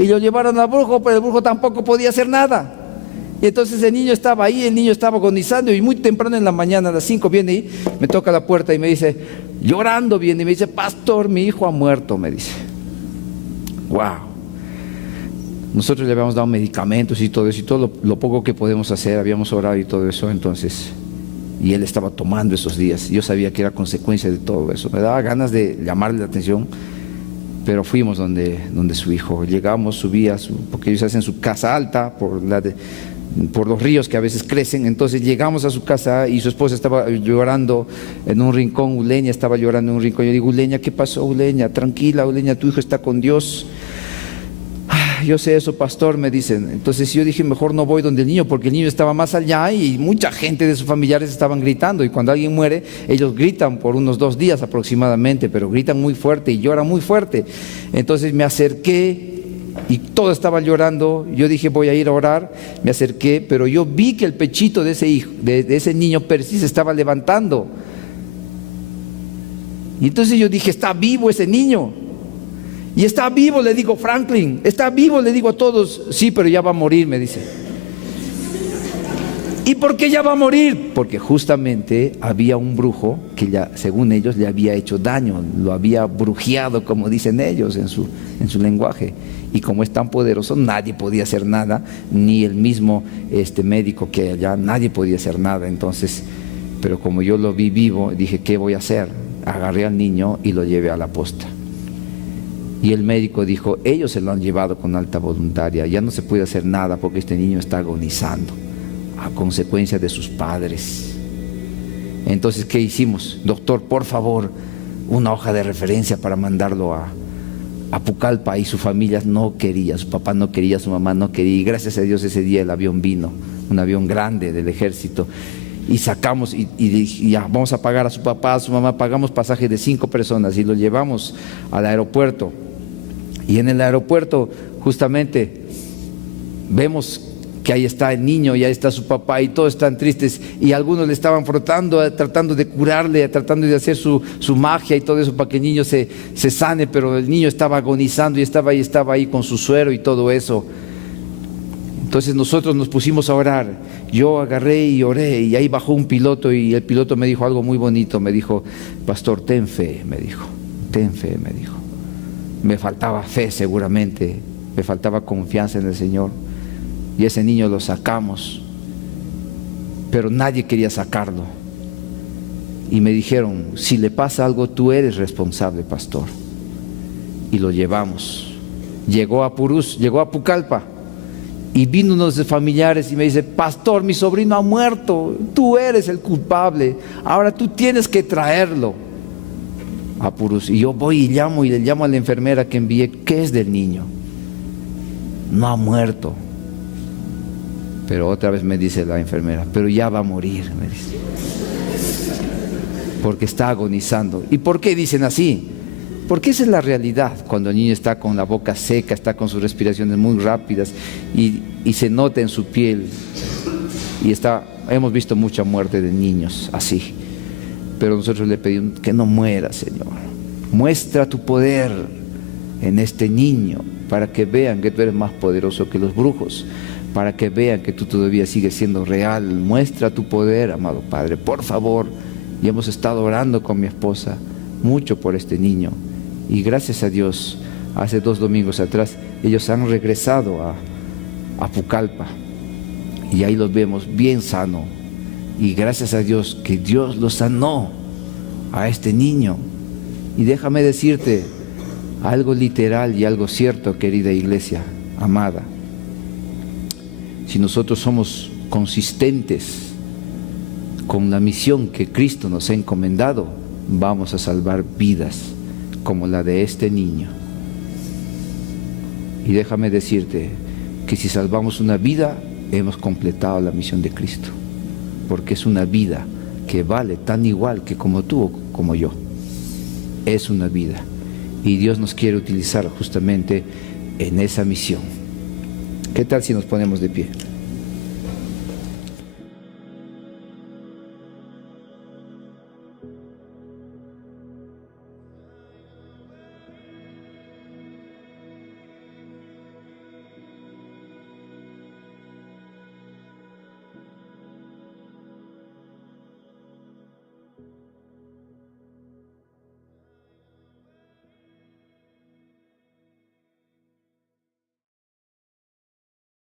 Y lo llevaron al brujo, pero el brujo tampoco podía hacer nada. Y entonces el niño estaba ahí, el niño estaba agonizando, y muy temprano en la mañana, a las 5 viene y me toca la puerta y me dice, llorando viene y me dice, pastor, mi hijo ha muerto, me dice. Wow. Nosotros le habíamos dado medicamentos y todo eso, y todo lo poco que podemos hacer, habíamos orado y todo eso. Entonces, y él estaba tomando esos días, yo sabía que era consecuencia de todo eso. Me daba ganas de llamarle la atención, pero fuimos donde su hijo. Llegamos, subía, porque ellos hacen su casa alta por los ríos que a veces crecen. Entonces llegamos a su casa y su esposa estaba llorando en un rincón. Uleña estaba llorando en un rincón. Yo digo, Uleña, ¿qué pasó, Uleña? Tranquila, Uleña, tu hijo está con Dios. Yo sé eso, pastor, me dicen. Entonces yo dije, mejor no voy donde el niño, porque el niño estaba más allá y mucha gente de sus familiares estaban gritando, y cuando alguien muere, ellos gritan por unos 2 días aproximadamente, pero gritan muy fuerte y lloran muy fuerte. Entonces me acerqué y todos estaban llorando. Yo dije, voy a ir a orar. Me acerqué, pero yo vi que el pechito de ese niño Percy se estaba levantando, y entonces yo dije, está vivo ese niño. Y está vivo, le digo, Franklin, está vivo, le digo a todos. Sí, pero ya va a morir, me dice. ¿Y por qué ya va a morir? Porque justamente había un brujo que ya, según ellos, le había hecho daño, lo había brujeado, como dicen ellos en su lenguaje. Y como es tan poderoso, nadie podía hacer nada, ni el mismo médico que hay allá, nadie podía hacer nada. Entonces, pero como yo lo vi vivo, dije, ¿qué voy a hacer? Agarré al niño y lo llevé a la posta. Y el médico dijo, ellos se lo han llevado con alta voluntaria, ya no se puede hacer nada porque este niño está agonizando a consecuencia de sus padres. Entonces, ¿qué hicimos? Doctor, por favor, una hoja de referencia para mandarlo a Pucallpa. Y su familia no quería, su papá no quería, su mamá no quería, y gracias a Dios ese día el avión vino, un avión grande del ejército, y sacamos y ya, vamos a pagar a su papá, a su mamá, pagamos pasaje de 5 personas y lo llevamos al aeropuerto. Y en el aeropuerto justamente vemos que ahí está el niño y ahí está su papá, y todos están tristes, y algunos le estaban frotando, tratando de curarle, tratando de hacer su magia y todo eso para que el niño se sane, pero el niño estaba agonizando y estaba ahí con su suero y todo eso. Entonces nosotros nos pusimos a orar. Yo agarré y oré, y ahí bajó un piloto, y el piloto me dijo algo muy bonito. Me dijo, pastor, ten fe, me dijo, ten fe, me dijo. Me faltaba fe seguramente, me faltaba confianza en el Señor, y ese niño lo sacamos, pero nadie quería sacarlo. Y me dijeron, si le pasa algo, tú eres responsable, pastor. Y lo llevamos. Llegó a Pucallpa. Y vino unos familiares y me dice: pastor, mi sobrino ha muerto, tú eres el culpable, ahora tú tienes que traerlo a Purús. Y yo voy y le llamo a la enfermera que envié: ¿qué es del niño? No ha muerto. Pero otra vez me dice la enfermera: pero ya va a morir, me dice, porque está agonizando. ¿Y por qué dicen así? Porque esa es la realidad. Cuando el niño está con la boca seca, está con sus respiraciones muy rápidas y se nota en su piel. Y hemos visto mucha muerte de niños así. Pero nosotros le pedimos que no muera, Señor. Muestra tu poder en este niño para que vean que tú eres más poderoso que los brujos, para que vean que tú todavía sigues siendo real. Muestra tu poder, amado Padre, por favor. Y hemos estado orando con mi esposa mucho por este niño. Y gracias a Dios, hace 2 domingos atrás, ellos han regresado a Pucallpa. Y ahí los vemos bien sano. Y gracias a Dios que Dios lo sanó a este niño. Y déjame decirte algo literal y algo cierto, querida iglesia amada. Si nosotros somos consistentes con la misión que Cristo nos ha encomendado, vamos a salvar vidas como la de este niño. Y déjame decirte que si salvamos una vida, hemos completado la misión de Cristo, porque es una vida que vale tan igual que como tú o como yo. Es una vida, y Dios nos quiere utilizar justamente en esa misión. ¿Qué tal si nos ponemos de pie?